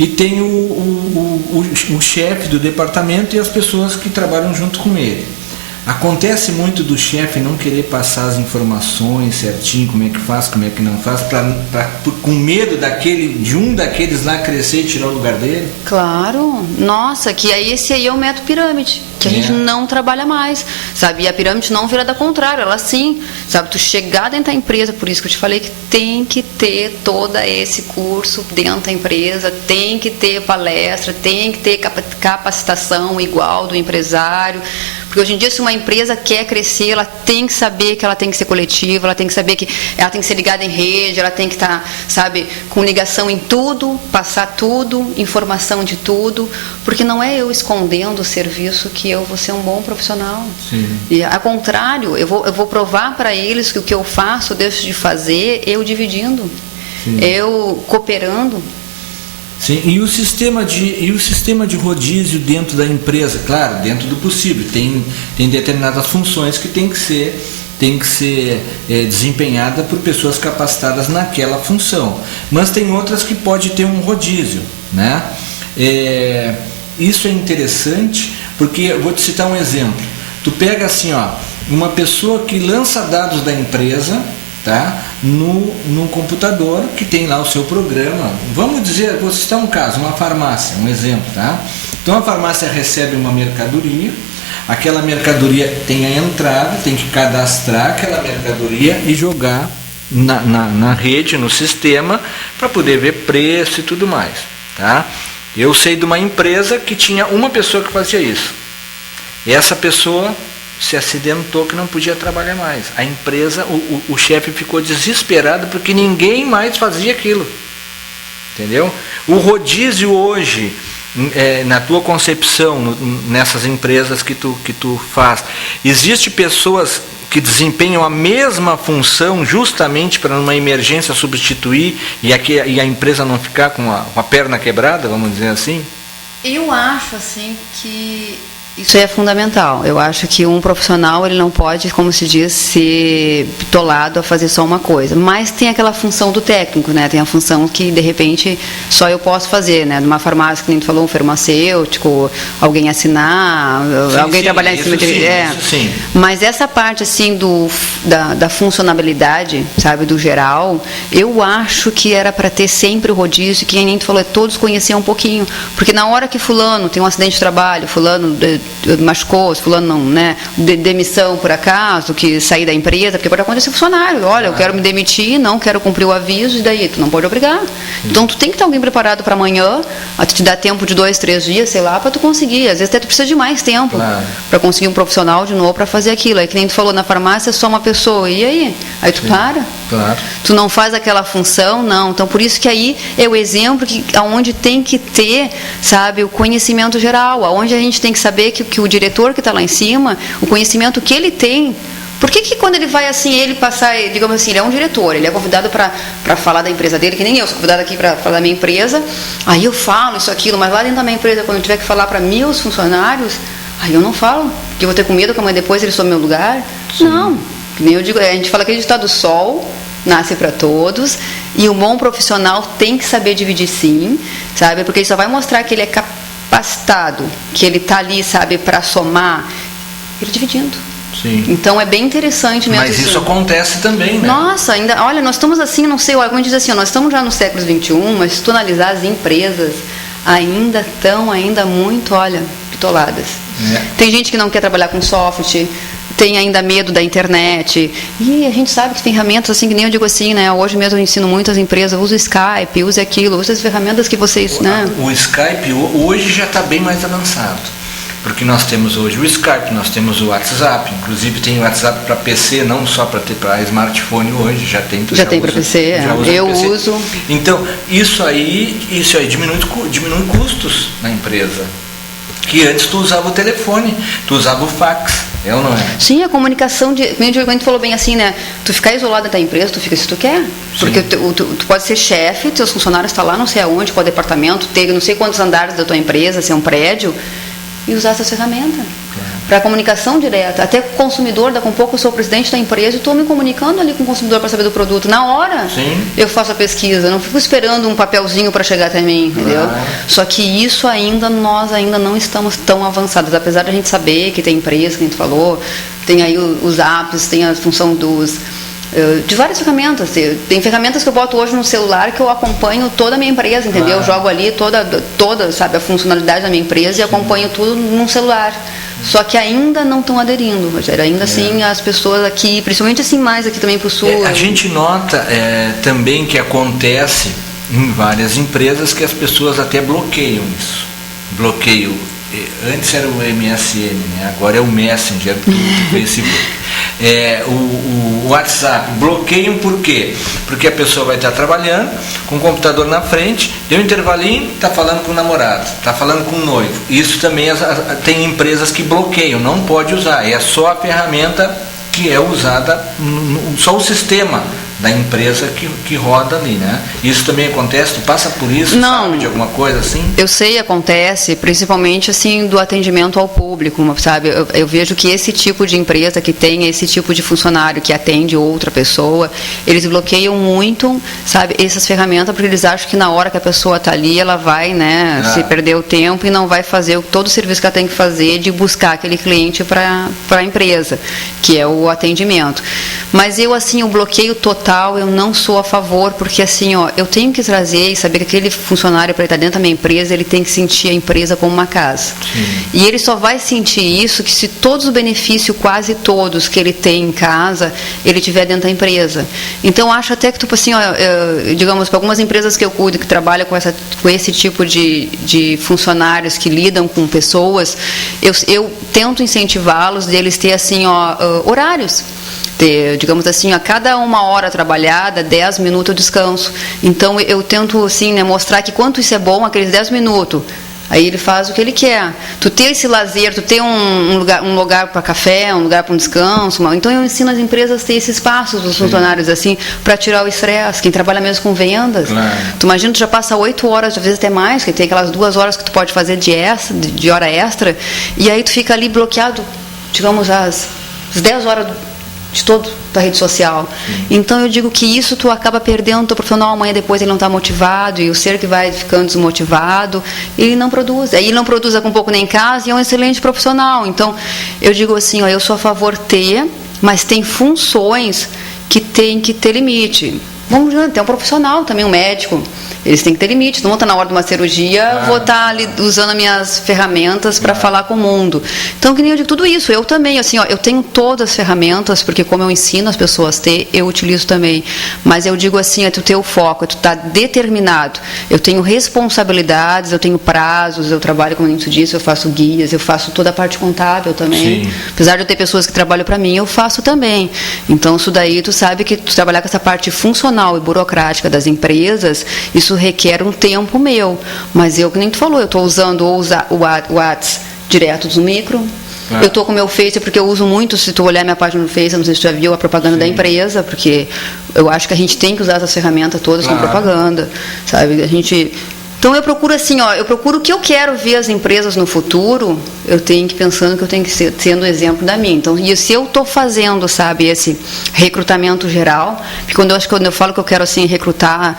e tem o chefe do departamento e as pessoas que trabalham junto com ele. Acontece muito do chefe não querer passar as informações certinho, como é que faz, como é que não faz, com medo de um daqueles lá crescer e tirar o lugar dele? Claro, nossa, que aí esse aí é o método pirâmide, que a gente não trabalha mais, sabe? E a pirâmide não vira da contrária, ela sim, sabe? Tu chegar dentro da empresa, por isso que eu te falei que tem que ter todo esse curso dentro da empresa, tem que ter palestra, tem que ter capacitação igual do empresário. Porque hoje em dia, se uma empresa quer crescer, ela tem que saber que ela tem que ser coletiva, ela tem que saber que ela tem que ser ligada em rede, ela tem que estar, sabe, com ligação em tudo, passar tudo, informação de tudo, porque não é eu escondendo o serviço que eu vou ser um bom profissional. Sim. E, ao contrário, eu vou provar para eles que o que eu faço, eu deixo de fazer, eu dividindo, eu cooperando. Sim, e o sistema de rodízio dentro da empresa, claro, dentro do possível, tem determinadas funções que tem que ser desempenhada por pessoas capacitadas naquela função, mas tem outras que pode ter um rodízio, né? Isso é interessante porque eu vou te citar um exemplo. Tu pega assim, ó, uma pessoa que lança dados da empresa, tá? No computador, que tem lá o seu programa. Vamos dizer, vou citar um caso, uma farmácia, um exemplo, tá? Então a farmácia recebe uma mercadoria, aquela mercadoria tem a entrada, tem que cadastrar aquela mercadoria e jogar na rede, no sistema, para poder ver preço e tudo mais, tá? Eu sei de uma empresa que tinha uma pessoa que fazia isso. E essa pessoa se acidentou, que não podia trabalhar mais. A empresa, o chefe ficou desesperado porque ninguém mais fazia aquilo. Entendeu? O rodízio hoje, na tua concepção, nessas empresas que tu faz, existe pessoas que desempenham a mesma função justamente para numa emergência substituir e a empresa não ficar com a perna quebrada, vamos dizer assim? Eu acho assim que isso é fundamental. Eu acho que um profissional, ele não pode, como se diz, ser bitolado a fazer só uma coisa. Mas tem aquela função do técnico, né? Tem a função que, de repente, só eu posso fazer, né? Numa farmácia, que nem tu falou, um farmacêutico, alguém assinar, alguém trabalhar em cima de... Sim. Mas essa parte, assim, da funcionalidade, sabe, do geral, eu acho que era para ter sempre o rodízio, que nem tu falou, todos conheciam um pouquinho. Porque na hora que fulano tem um acidente de trabalho, fulano machucou, se fulano não, né, demissão por acaso, que sair da empresa, porque pode acontecer funcionário, olha, eu quero me demitir, não quero cumprir o aviso, e daí tu não pode obrigar. Então tu tem que ter alguém preparado para amanhã, a te dar tempo de 2, 3 dias, sei lá, para tu conseguir. Às vezes até tu precisa de mais tempo para conseguir um profissional de novo para fazer aquilo. Aí que nem tu falou, na farmácia é só uma pessoa, e aí? Aí tu para. Claro. Tu não faz aquela função, não. Então, por isso que aí é o exemplo onde tem que ter, sabe, o conhecimento geral, aonde a gente tem que saber que o diretor que está lá em cima, o conhecimento que ele tem. Por que quando ele vai assim, ele passar, digamos assim, ele é um diretor, ele é convidado para falar da empresa dele, que nem eu sou convidado aqui para falar da minha empresa, aí eu falo isso, aquilo, mas lá dentro da minha empresa, quando eu tiver que falar para meus funcionários, aí eu não falo, porque eu vou ter com medo que amanhã depois eles tomem meu lugar. Sim. Não, que nem eu digo, a gente fala que a gente está do sol, nasce para todos, e um bom profissional tem que saber dividir sim, sabe, porque ele só vai mostrar que ele é capacitado, que ele está ali, sabe, para somar, ele dividindo. Sim. Então é bem interessante mesmo. Mas isso acontece também, né? Nossa, ainda, olha, nós estamos assim, não sei, alguém diz assim, nós estamos já no século XXI, mas se tu analisar as empresas, ainda estão muito, olha, bitoladas. Tem gente que não quer trabalhar com software, tem ainda medo da internet, e a gente sabe que tem ferramentas assim, que nem eu digo assim, né? Hoje mesmo eu ensino muitas empresas, usa o Skype, use aquilo, usa as ferramentas que vocês, né? O Skype hoje já está bem mais avançado. Porque nós temos hoje o Skype, nós temos o WhatsApp, inclusive tem o WhatsApp para PC, não só para smartphone hoje, já tem. Já tem para PC, eu uso. Então, isso aí diminui custos na empresa. Que antes tu usava o telefone, tu usava o fax, é ou não é? Sim, a comunicação, tu falou bem assim, né? Tu ficar isolado da empresa, tu fica se tu quer. Porque tu pode ser chefe, teus funcionários estão lá, não sei aonde, qual departamento, ter não sei quantos andares da tua empresa, se é um prédio, e usar essa ferramenta. para comunicação direta. Até o consumidor, daqui a pouco eu sou o presidente da empresa e estou me comunicando ali com o consumidor para saber do produto. Na hora, eu faço a pesquisa, não fico esperando um papelzinho para chegar até mim, entendeu? Só que isso nós ainda não estamos tão avançados, apesar de a gente saber que tem empresa, que a gente falou, tem aí os apps, tem a função de várias ferramentas. Tem ferramentas que eu boto hoje no celular que eu acompanho toda a minha empresa, entendeu? Eu jogo ali toda, sabe, a funcionalidade da minha empresa e acompanho tudo num celular. Só que ainda não estão aderindo, Rogério. Ainda assim, as pessoas aqui, principalmente assim mais aqui também para o sul. A gente nota também que acontece em várias empresas que as pessoas até bloqueiam isso. Bloqueio. Antes era o MSN, né? Agora é o Messenger do Facebook. O WhatsApp, bloqueiam por quê? Porque a pessoa vai estar trabalhando com o computador na frente, deu um intervalinho, está falando com o namorado, está falando com o noivo. Isso também tem empresas que bloqueiam, não pode usar, é só a ferramenta que é usada, só o sistema da empresa que roda ali, né? Isso também acontece? Tu passa por isso? Não, sabe de alguma coisa assim? Eu sei, acontece, principalmente assim do atendimento ao público, sabe? Eu vejo que esse tipo de empresa que tem esse tipo de funcionário que atende outra pessoa, eles bloqueiam muito, sabe, essas ferramentas, porque eles acham que na hora que a pessoa está ali, ela vai, né, se perder o tempo e não vai fazer todo o serviço que ela tem que fazer de buscar aquele cliente para a empresa, que é o atendimento. Mas eu, assim, o bloqueio total, eu não sou a favor, porque assim, eu tenho que trazer e saber que aquele funcionário, para ele estar dentro da minha empresa, ele tem que sentir a empresa como uma casa. Sim. E ele só vai sentir isso que se todos os benefícios, quase todos, que ele tem em casa, ele tiver dentro da empresa. Então, acho até que, tipo assim, digamos, para algumas empresas que eu cuido, que trabalham com esse tipo de funcionários que lidam com pessoas, eu tento incentivá-los deles ter, assim, horários. Digamos assim, a cada 1 hora trabalhada, 10 minutos eu descanso. Então eu tento assim, né, mostrar que quanto isso é bom, aqueles 10 minutos. Aí ele faz o que ele quer. Tu ter esse lazer, tu ter um lugar para café, um lugar para um descanso. Então eu ensino as empresas a ter esse espaço dos funcionários assim, para tirar o estresse. Quem trabalha mesmo com vendas, tu imagina, tu já passa 8 horas, às vezes até mais, que tem aquelas 2 horas que tu pode fazer de hora extra, e aí tu fica ali bloqueado, digamos, às 10 horas de toda a rede social. Sim. Então eu digo que isso tu acaba perdendo o teu profissional, amanhã depois ele não está motivado, e o ser que vai ficando desmotivado, ele não produz. Aí ele não produz com um pouco nem em casa e é um excelente profissional. Então eu digo assim, eu sou a favor mas tem funções que tem que ter limite. Vamos ver, tem um profissional também, um médico. Eles têm que ter limite. Não vou estar na hora de uma cirurgia, vou estar ali usando as minhas ferramentas para falar com o mundo. Então, que nem eu digo tudo isso. Eu também, assim, eu tenho todas as ferramentas, porque como eu ensino as pessoas a ter, eu utilizo também. Mas eu digo assim, é tu ter o foco, é tu estar determinado. Eu tenho responsabilidades, eu tenho prazos, eu trabalho, como isso disse, eu faço guias, eu faço toda a parte contábil também. Sim. Apesar de eu ter pessoas que trabalham para mim, eu faço também. Então, isso daí, tu sabe que tu trabalhar com essa parte funcional e burocrática das empresas, isso requer um tempo meu, mas eu, que nem tu falou, eu estou usando o WhatsApp direto do micro, eu estou com o meu Face, porque eu uso muito, se tu olhar minha página no Face, não sei se tu já viu a propaganda da empresa, porque eu acho que a gente tem que usar essas ferramentas todas com propaganda, sabe, Então eu procuro assim, eu procuro o que eu quero ver as empresas no futuro, eu tenho que pensando que eu tenho que ser sendo exemplo da minha. Então, e se eu estou fazendo, sabe, esse recrutamento geral, porque quando eu falo que eu quero assim recrutar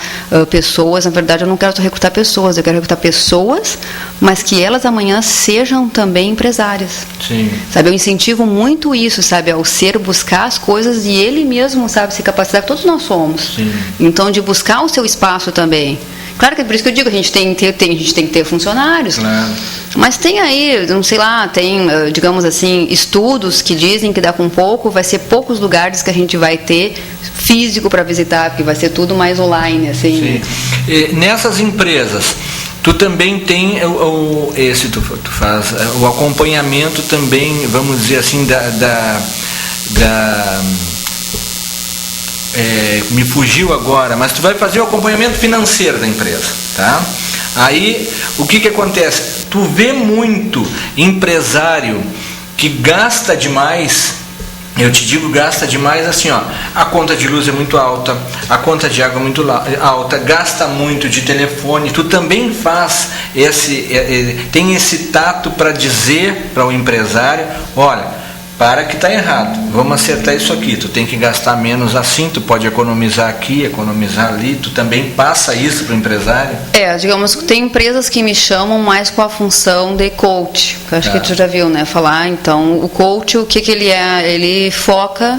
pessoas, na verdade eu não quero só recrutar pessoas, eu quero recrutar pessoas, mas que elas amanhã sejam também empresárias. Sim. Sabe, eu incentivo muito isso, sabe, ao ser buscar as coisas e ele mesmo, sabe, se capacitar, que todos nós somos. Sim. Então, de buscar o seu espaço também. Claro que é por isso que eu digo, a gente tem que ter funcionários, mas tem aí, não sei lá, tem, digamos assim, estudos que dizem que daqui a pouco vai ser poucos lugares que a gente vai ter físico para visitar, porque vai ser tudo mais online, assim. Sim. E nessas empresas, tu também tem tu faz o acompanhamento também, vamos dizer assim, me fugiu agora, mas tu vai fazer o acompanhamento financeiro da empresa, tá? Aí, o que acontece? Tu vê muito empresário que gasta demais Eu te digo, gasta demais assim, ó. A conta de luz é muito alta, a conta de água é muito alta, gasta muito de telefone. Tu também faz tem esse tato para dizer para o empresário, olha, para que está errado, vamos acertar isso aqui, tu tem que gastar menos assim, tu pode economizar aqui, economizar ali, tu também passa isso para o empresário? Digamos, tem empresas que me chamam mais com a função de coach, que eu acho que tu já viu, né, falar. Então, o coach, o que ele é? Ele foca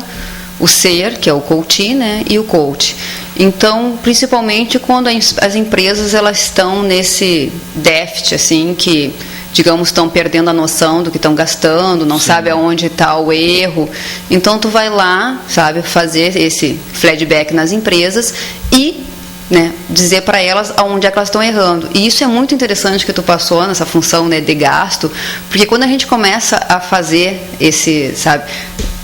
o ser, que é o coach, né, e o coach. Então, principalmente quando as empresas elas estão nesse déficit, assim, que, digamos, estão perdendo a noção do que estão gastando, não sabe aonde está o erro. Então, tu vai lá, sabe, fazer esse feedback nas empresas e, né, dizer para elas aonde é que elas estão errando. E isso é muito interessante que tu passou nessa função, né, de gasto, porque quando a gente começa a fazer esse, sabe,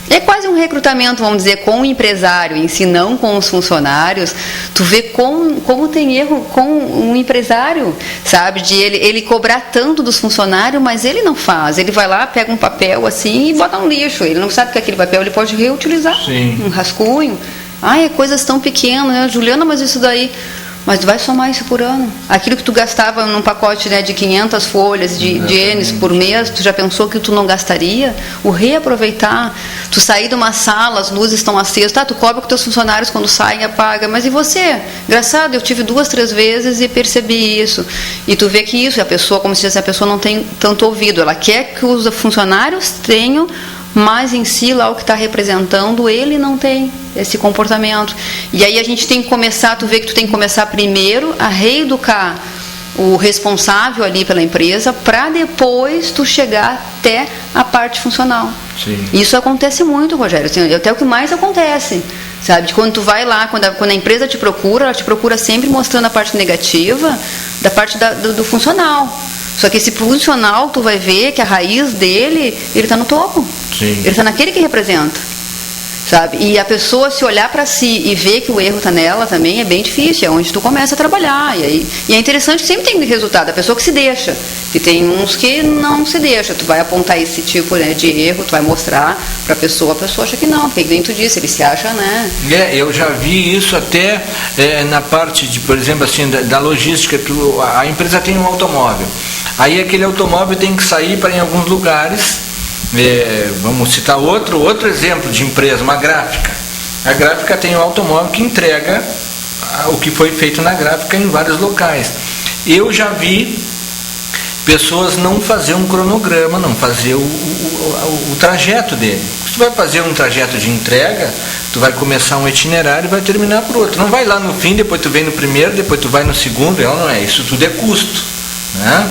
é quase um recrutamento, vamos dizer, com o empresário em si, não com os funcionários. Tu vê como tem erro com um empresário, sabe? De ele cobrar tanto dos funcionários, mas ele não faz. Ele vai lá, pega um papel assim e bota no lixo. Ele não sabe que aquele papel ele pode reutilizar. Sim. Um rascunho. É coisas tão pequenas, né? Juliana, mas isso daí... Mas tu vai somar isso por ano. Aquilo que tu gastava num pacote, né, de 500 folhas de ienes por mês, tu já pensou que tu não gastaria? O reaproveitar. Tu sair de uma sala, as luzes estão acesas, tu cobra com teus funcionários quando saem, apaga. Mas e você? Engraçado, eu tive 2, 3 vezes e percebi isso. E tu vê que isso, a pessoa, como se diz, a pessoa não tem tanto ouvido. Ela quer que os funcionários tenham, mas em si, lá o que está representando, ele não tem esse comportamento. E aí a gente tem que começar, tu vê que tu tem que começar primeiro a reeducar o responsável ali pela empresa, para depois tu chegar até a parte funcional. Sim. Isso acontece muito, Rogério, assim, até o que mais acontece, sabe? Quando tu vai lá, quando a empresa te procura, ela te procura sempre mostrando a parte negativa da parte do funcional. Só que esse funcional, tu vai ver que a raiz dele, ele está no topo. Sim. Ele está naquele que representa, sabe? E a pessoa se olhar para si e ver que o erro está nela também é bem difícil, é onde tu começa a trabalhar. E é interessante que sempre tem resultado, a pessoa que se deixa. E tem uns que não se deixa, tu vai apontar esse tipo, né, de erro, tu vai mostrar para a pessoa acha que não, porque nem tu disse, ele se acha, né? Eu já vi isso até na parte de, por exemplo, assim, da logística. A empresa tem um automóvel, aí aquele automóvel tem que sair para em alguns lugares. Vamos citar outro exemplo de empresa, uma gráfica. A gráfica tem um automóvel que entrega o que foi feito na gráfica em vários locais. Eu já vi pessoas não fazer um cronograma, não fazer o trajeto dele. Se tu vai fazer um trajeto de entrega, tu vai começar um itinerário e vai terminar por outro. Não vai lá no fim, depois tu vem no primeiro, depois tu vai no segundo. Não é, isso tudo é custo, né?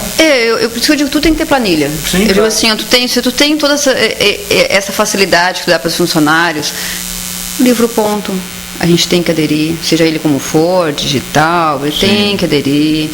Por isso que eu digo, tu tem que ter planilha. Sim, eu digo assim, se tu tem toda essa facilidade que dá para os funcionários, livro ponto, a gente tem que aderir, seja ele como for, digital, ele tem que aderir.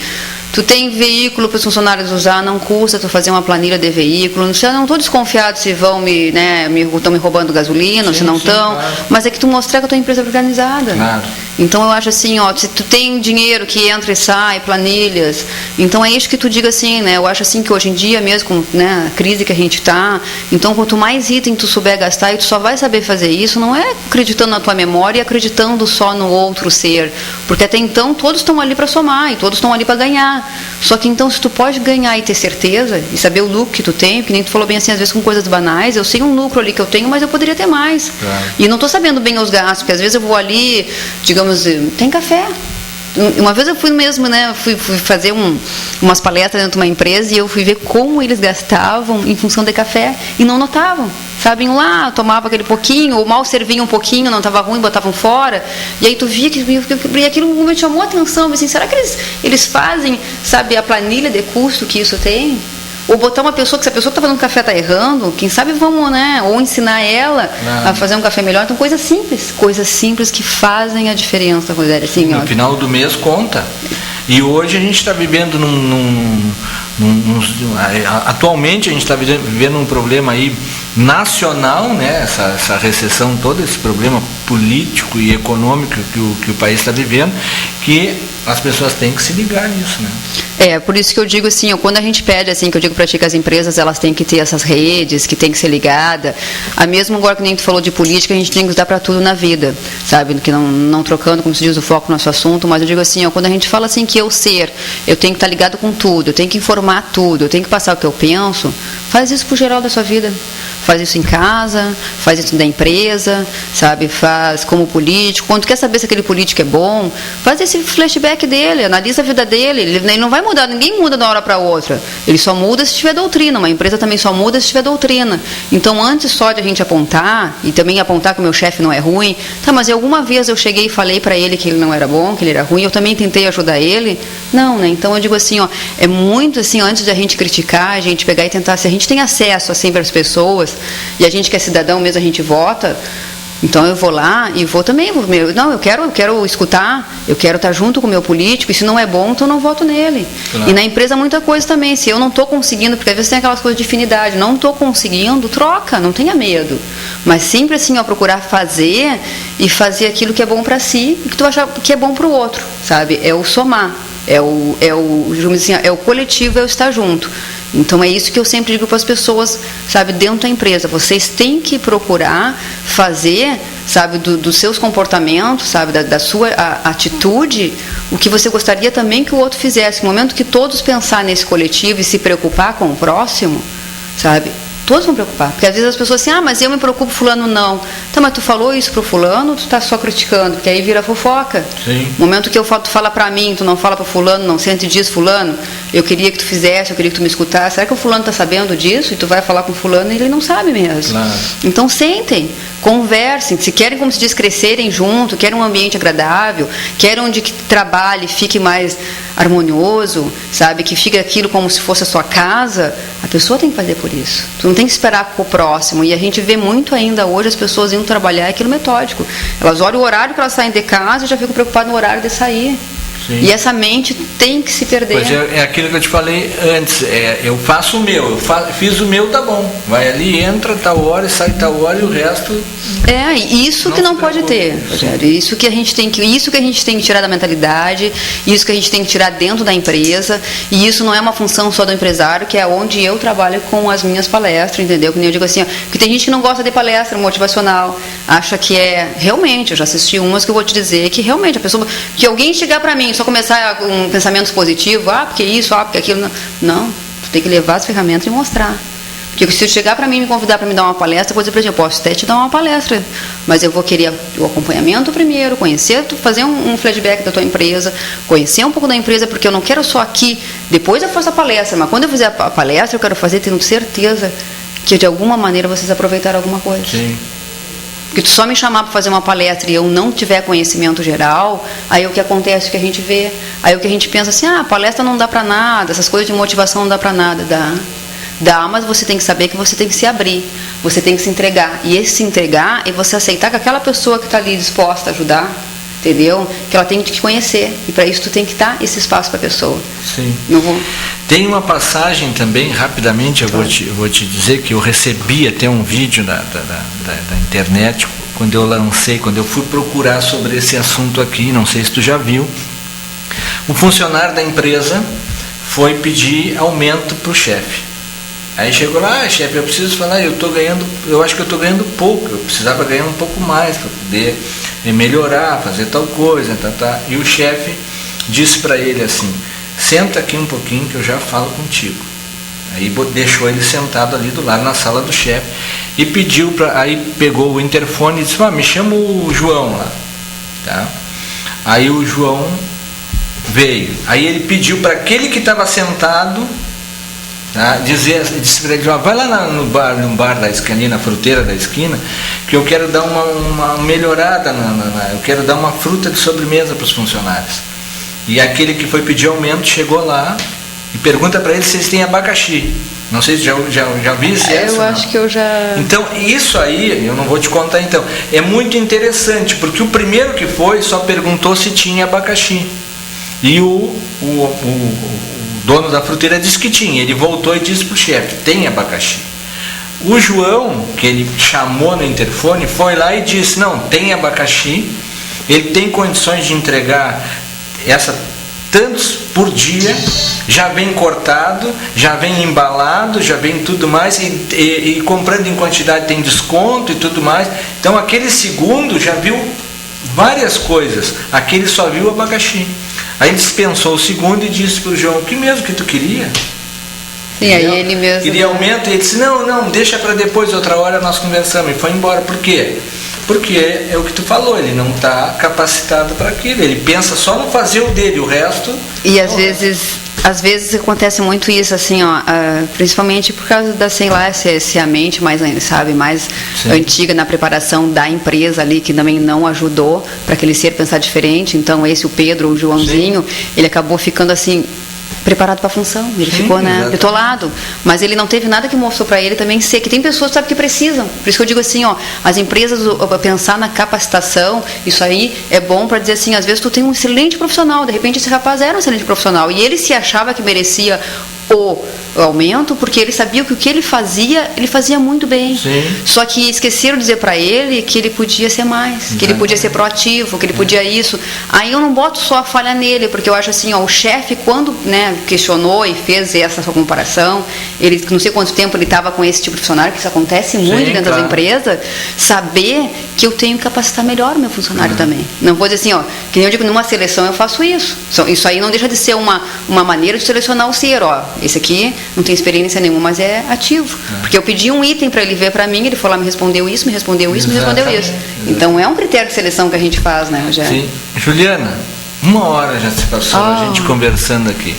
Tu tem veículo para os funcionários usar, não custa tu fazer uma planilha de veículo. Já não estou desconfiado se vão estão me roubando gasolina, ou se não estão, claro. Mas é que tu mostrar que a tua empresa é organizada. Claro. Então eu acho assim, se tu tem dinheiro que entra e sai, planilhas, então é isso que tu diga assim, né? Eu acho assim que hoje em dia mesmo, com, né, a crise que a gente está, então quanto mais item tu souber gastar, e tu só vai saber fazer isso, não é acreditando na tua memória e acreditando só no outro ser, porque até então todos estão ali para somar e todos estão ali para ganhar. Só que então, se tu pode ganhar e ter certeza e saber o lucro que tu tem, que nem tu falou bem assim, às vezes com coisas banais, eu sei um lucro ali que eu tenho, mas eu poderia ter mais. Claro. E não estou sabendo bem os gastos, porque às vezes eu vou ali, digamos, tem café. Uma vez eu fui mesmo, né, fui fazer umas palestras dentro de uma empresa e eu fui ver como eles gastavam em função de café e não notavam. Sabem lá, tomava aquele pouquinho, ou mal serviam um pouquinho, não estava ruim, botavam fora. E aí tu via que e aquilo me chamou a atenção, assim, será que eles fazem, sabe, a planilha de custo que isso tem? Ou botar uma pessoa, que se a pessoa que está fazendo café está errando, quem sabe vamos, né, ou ensinar ela a fazer um café melhor. Então coisas simples que fazem a diferença, Rogério. Assim, no final do mês conta. E hoje a gente está vivendo atualmente a gente está vivendo um problema aí nacional, né? Essa recessão toda, esse problema político e econômico que o país está vivendo, que as pessoas têm que se ligar nisso, né? Por isso que eu digo assim, quando a gente pede assim, que eu digo para ti que as empresas elas têm que ter essas redes, que tem que ser ligada, a mesmo agora que nem tu falou de política, a gente tem que usar para tudo na vida, sabe? Que não trocando, como se diz, o foco no nosso assunto, mas eu digo assim, quando a gente fala assim que eu tenho que estar ligado com tudo, eu tenho que informar tudo, eu tenho que passar o que eu penso, faz isso pro geral da sua vida. Faz isso em casa, faz isso da empresa, sabe? Faz como político. Quando tu quer saber se aquele político é bom, faz esse flashback dele, analisa a vida dele. Ele não vai mudar, ninguém muda de uma hora para outra. Ele só muda se tiver doutrina. Uma empresa também só muda se tiver doutrina. Então, antes só de a gente apontar, e também apontar que o meu chefe não é ruim, tá, mas alguma vez eu cheguei e falei para ele que ele não era bom, que ele era ruim, eu também tentei ajudar ele. Não, né? Então, eu digo assim, é muito assim, antes de a gente criticar, a gente pegar e tentar, se a gente tem acesso assim para as pessoas, e a gente que é cidadão mesmo, a gente vota, então eu vou lá e vou também, eu quero escutar, eu quero estar junto com o meu político, e se não é bom, então eu não voto nele. Claro. E na empresa muita coisa também, se eu não estou conseguindo, porque às vezes tem aquelas coisas de afinidade, não estou conseguindo, troca, não tenha medo, mas sempre assim, procurar fazer e fazer aquilo que é bom para si e que tu achar que é bom para o outro, sabe? É o somar, é o coletivo, é o estar junto. Então é isso que eu sempre digo para as pessoas, sabe, dentro da empresa, vocês têm que procurar fazer, sabe, dos seus comportamentos, sabe, da sua atitude, o que você gostaria também que o outro fizesse. No momento que todos pensar nesse coletivo e se preocupar com o próximo, sabe, todos vão preocupar, porque às vezes as pessoas assim, mas eu me preocupo, fulano não. Tá, mas tu falou isso pro fulano, tu tá só criticando, porque aí vira fofoca. Sim. No momento que tu fala pra mim, tu não fala pro fulano, não sente disso, fulano, eu queria que tu fizesse, eu queria que tu me escutasse. Será que o fulano tá sabendo disso? E tu vai falar com o fulano e ele não sabe mesmo. Claro. Então sentem, conversem, se querem, como se diz, crescerem junto, querem um ambiente agradável, querem onde que trabalhe, fique mais harmonioso, sabe, que fique aquilo como se fosse a sua casa, a pessoa tem que fazer por isso. Tu não tem que esperar com o próximo. E a gente vê muito ainda hoje as pessoas indo trabalhar aquilo metódico. Elas olham o horário que elas saem de casa e já ficam preocupadas no horário de sair. Sim. E essa mente tem que se perder. Pois é aquilo que eu te falei antes, eu faço o meu, fiz o meu, tá bom. Vai ali, entra tal hora, sai tal hora e o resto. Isso que não pode ter. Isso que a gente tem que tirar da mentalidade, isso que a gente tem que tirar dentro da empresa, e isso não é uma função só do empresário, que é onde eu trabalho com as minhas palestras, entendeu? Que eu digo assim, que tem gente que não gosta de palestra motivacional, acha que realmente, eu já assisti umas que eu vou te dizer que realmente a pessoa, que alguém chegar para mim só começar com pensamentos positivos, porque isso, porque aquilo, não, tu tem que levar as ferramentas e mostrar. Porque se eu chegar para mim e me convidar para me dar uma palestra, eu vou dizer para ele, eu posso até te dar uma palestra, mas eu vou querer o acompanhamento primeiro, conhecer, fazer um flashback da tua empresa, conhecer um pouco da empresa, porque eu não quero só aqui, depois eu faço a palestra, mas quando eu fizer a palestra, eu quero fazer tendo certeza que de alguma maneira vocês aproveitaram alguma coisa. Sim. Porque tu só me chamar para fazer uma palestra e eu não tiver conhecimento geral, aí o que acontece, o que a gente vê, aí o que a gente pensa assim, a palestra não dá para nada, essas coisas de motivação não dá para nada, dá, mas você tem que saber que você tem que se abrir, você tem que se entregar, e esse se entregar é você aceitar que aquela pessoa que está ali disposta a ajudar, entendeu? Que ela tem que te conhecer, e para isso tu tem que dar esse espaço para a pessoa. Sim. Tem uma passagem também, rapidamente, eu vou te dizer que eu recebi até um vídeo da internet, quando eu fui procurar sobre esse assunto aqui, não sei se tu já viu, um funcionário da empresa foi pedir aumento para o chefe. Aí chegou lá, chefe, eu preciso falar, eu acho que eu estou ganhando pouco, eu precisava ganhar um pouco mais para poder melhorar, fazer tal coisa, e o chefe disse para ele assim, senta aqui um pouquinho que eu já falo contigo. Aí deixou ele sentado ali do lado na sala do chefe e aí pegou o interfone e disse, me chama o João lá, tá? Aí o João veio, aí ele pediu para aquele que estava sentado, disse para ele, vai lá no bar da esquina, na fruteira da esquina, que eu quero dar uma melhorada, eu quero dar uma fruta de sobremesa para os funcionários. E aquele que foi pedir aumento chegou lá e pergunta para ele se eles têm abacaxi. Não sei se já vi isso. Eu acho que eu já... Então, isso aí, eu não vou te contar então, é muito interessante, porque o primeiro que foi só perguntou se tinha abacaxi. E o dono da fruteira disse que tinha. Ele voltou e disse para o chefe, tem abacaxi. O João, que ele chamou no interfone, foi lá e disse, não, tem abacaxi, ele tem condições de entregar tantos por dia, já vem cortado, já vem embalado, já vem tudo mais, e comprando em quantidade tem desconto e tudo mais. Então aquele segundo já viu várias coisas, aquele só viu o abacaxi. Aí dispensou o segundo e disse para o João: o que mesmo que tu queria? Sim, aí ele mesmo queria aumento, e ele disse: não, deixa para depois, outra hora nós conversamos, e foi embora. Por quê? Porque é o que tu falou, ele não está capacitado para aquilo, ele pensa só no fazer o dele, o resto... E às vezes acontece muito isso, assim, ó, principalmente por causa da, sei lá, se a mente mais, sabe, mais Sim. antiga na preparação da empresa ali, que também não ajudou para aquele ser pensar diferente. Então o Pedro, o Joãozinho, Sim. ele acabou ficando assim... preparado para a função, ele ficou, né, bitolado, mas ele não teve nada que mostrou para ele também ser, que tem pessoas, sabe, que precisam. Por isso que eu digo assim, ó, as empresas, pensar na capacitação, isso aí é bom para dizer assim, às vezes tu tem um excelente profissional, de repente esse rapaz era um excelente profissional, e ele se achava que merecia o aumento, porque ele sabia que o que ele fazia muito bem. Sim. Só que esqueceram de dizer para ele que ele podia ser mais, que ele podia ser proativo, que ele podia isso. Aí eu não boto só a falha nele, porque eu acho assim, ó, o chefe, quando, né, questionou e fez essa sua comparação, ele, não sei quanto tempo ele estava com esse tipo de funcionário, que isso acontece muito dentro das empresas, saber que eu tenho que capacitar melhor o meu funcionário também. Não vou dizer assim, ó, que nem eu digo, numa seleção eu faço isso. Isso aí não deixa de ser uma maneira de selecionar o ser, ó. Esse aqui não tem experiência nenhuma, mas é ativo. Porque eu pedi um item para ele ver para mim, ele foi lá, me respondeu isso. Então é um critério de seleção que a gente faz, né, Rogério? Sim. Juliana, 1 hora já se passou, a gente conversando aqui.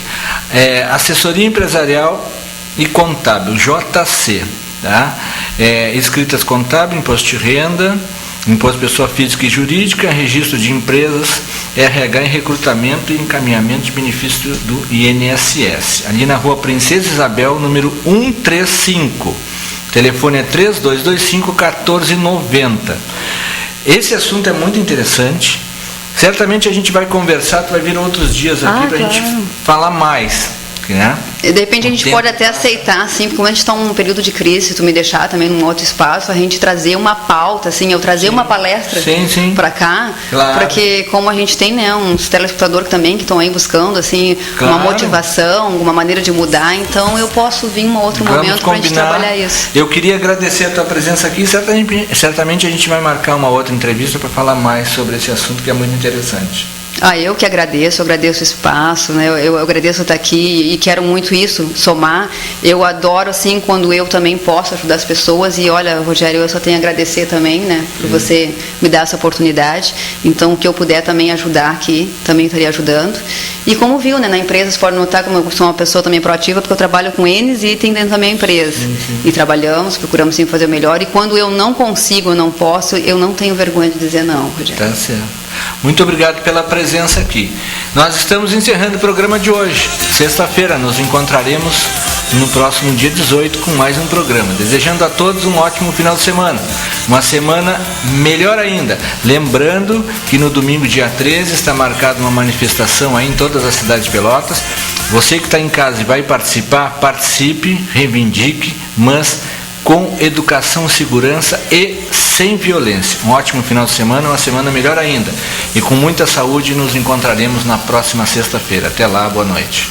Assessoria Empresarial e Contábil, JC, tá? Escritas contábil, imposto de renda, imposto de pessoa física e jurídica, registro de empresas, RH em recrutamento e encaminhamento de benefício do INSS. Ali na rua Princesa Isabel, número 135. O telefone é 3225-1490. Esse assunto é muito interessante. Certamente a gente vai conversar, tu vai vir outros dias aqui para a gente falar mais. Né? De repente a gente pode até aceitar, assim, porque quando a gente está num período de crise, se tu me deixar também num outro espaço, a gente trazer uma pauta, assim, eu trazer uma palestra para cá, porque como a gente tem, né, uns telespectadores também que estão aí buscando, assim, uma motivação, uma maneira de mudar, então eu posso vir em um outro momento para a gente trabalhar isso. Eu queria agradecer a tua presença aqui, certamente a gente vai marcar uma outra entrevista para falar mais sobre esse assunto que é muito interessante. Eu que agradeço o espaço, né? Eu agradeço estar aqui e quero muito isso, somar. Eu adoro, assim, quando eu também posso ajudar as pessoas e, olha, Rogério, eu só tenho a agradecer também, né, por você me dar essa oportunidade. Então, o que eu puder também ajudar aqui, também estaria ajudando. E como viu, né, na empresa, você pode notar como eu sou uma pessoa também proativa, porque eu trabalho com eles e tem dentro da minha empresa. E trabalhamos, procuramos sempre fazer o melhor. E quando eu não consigo, não posso, eu não tenho vergonha de dizer não, Rogério. Tá certo. Muito obrigado pela presença aqui. Nós estamos encerrando o programa de hoje. Sexta-feira nos encontraremos no próximo dia 18 com mais um programa. Desejando a todos um ótimo final de semana. Uma semana melhor ainda. Lembrando que no domingo, dia 13, está marcada uma manifestação aí em todas as cidades de Pelotas. Você que está em casa e vai participar, participe, reivindique, mas com educação, segurança e sem violência. Um ótimo final de semana, uma semana melhor ainda. E com muita saúde nos encontraremos na próxima sexta-feira. Até lá, boa noite.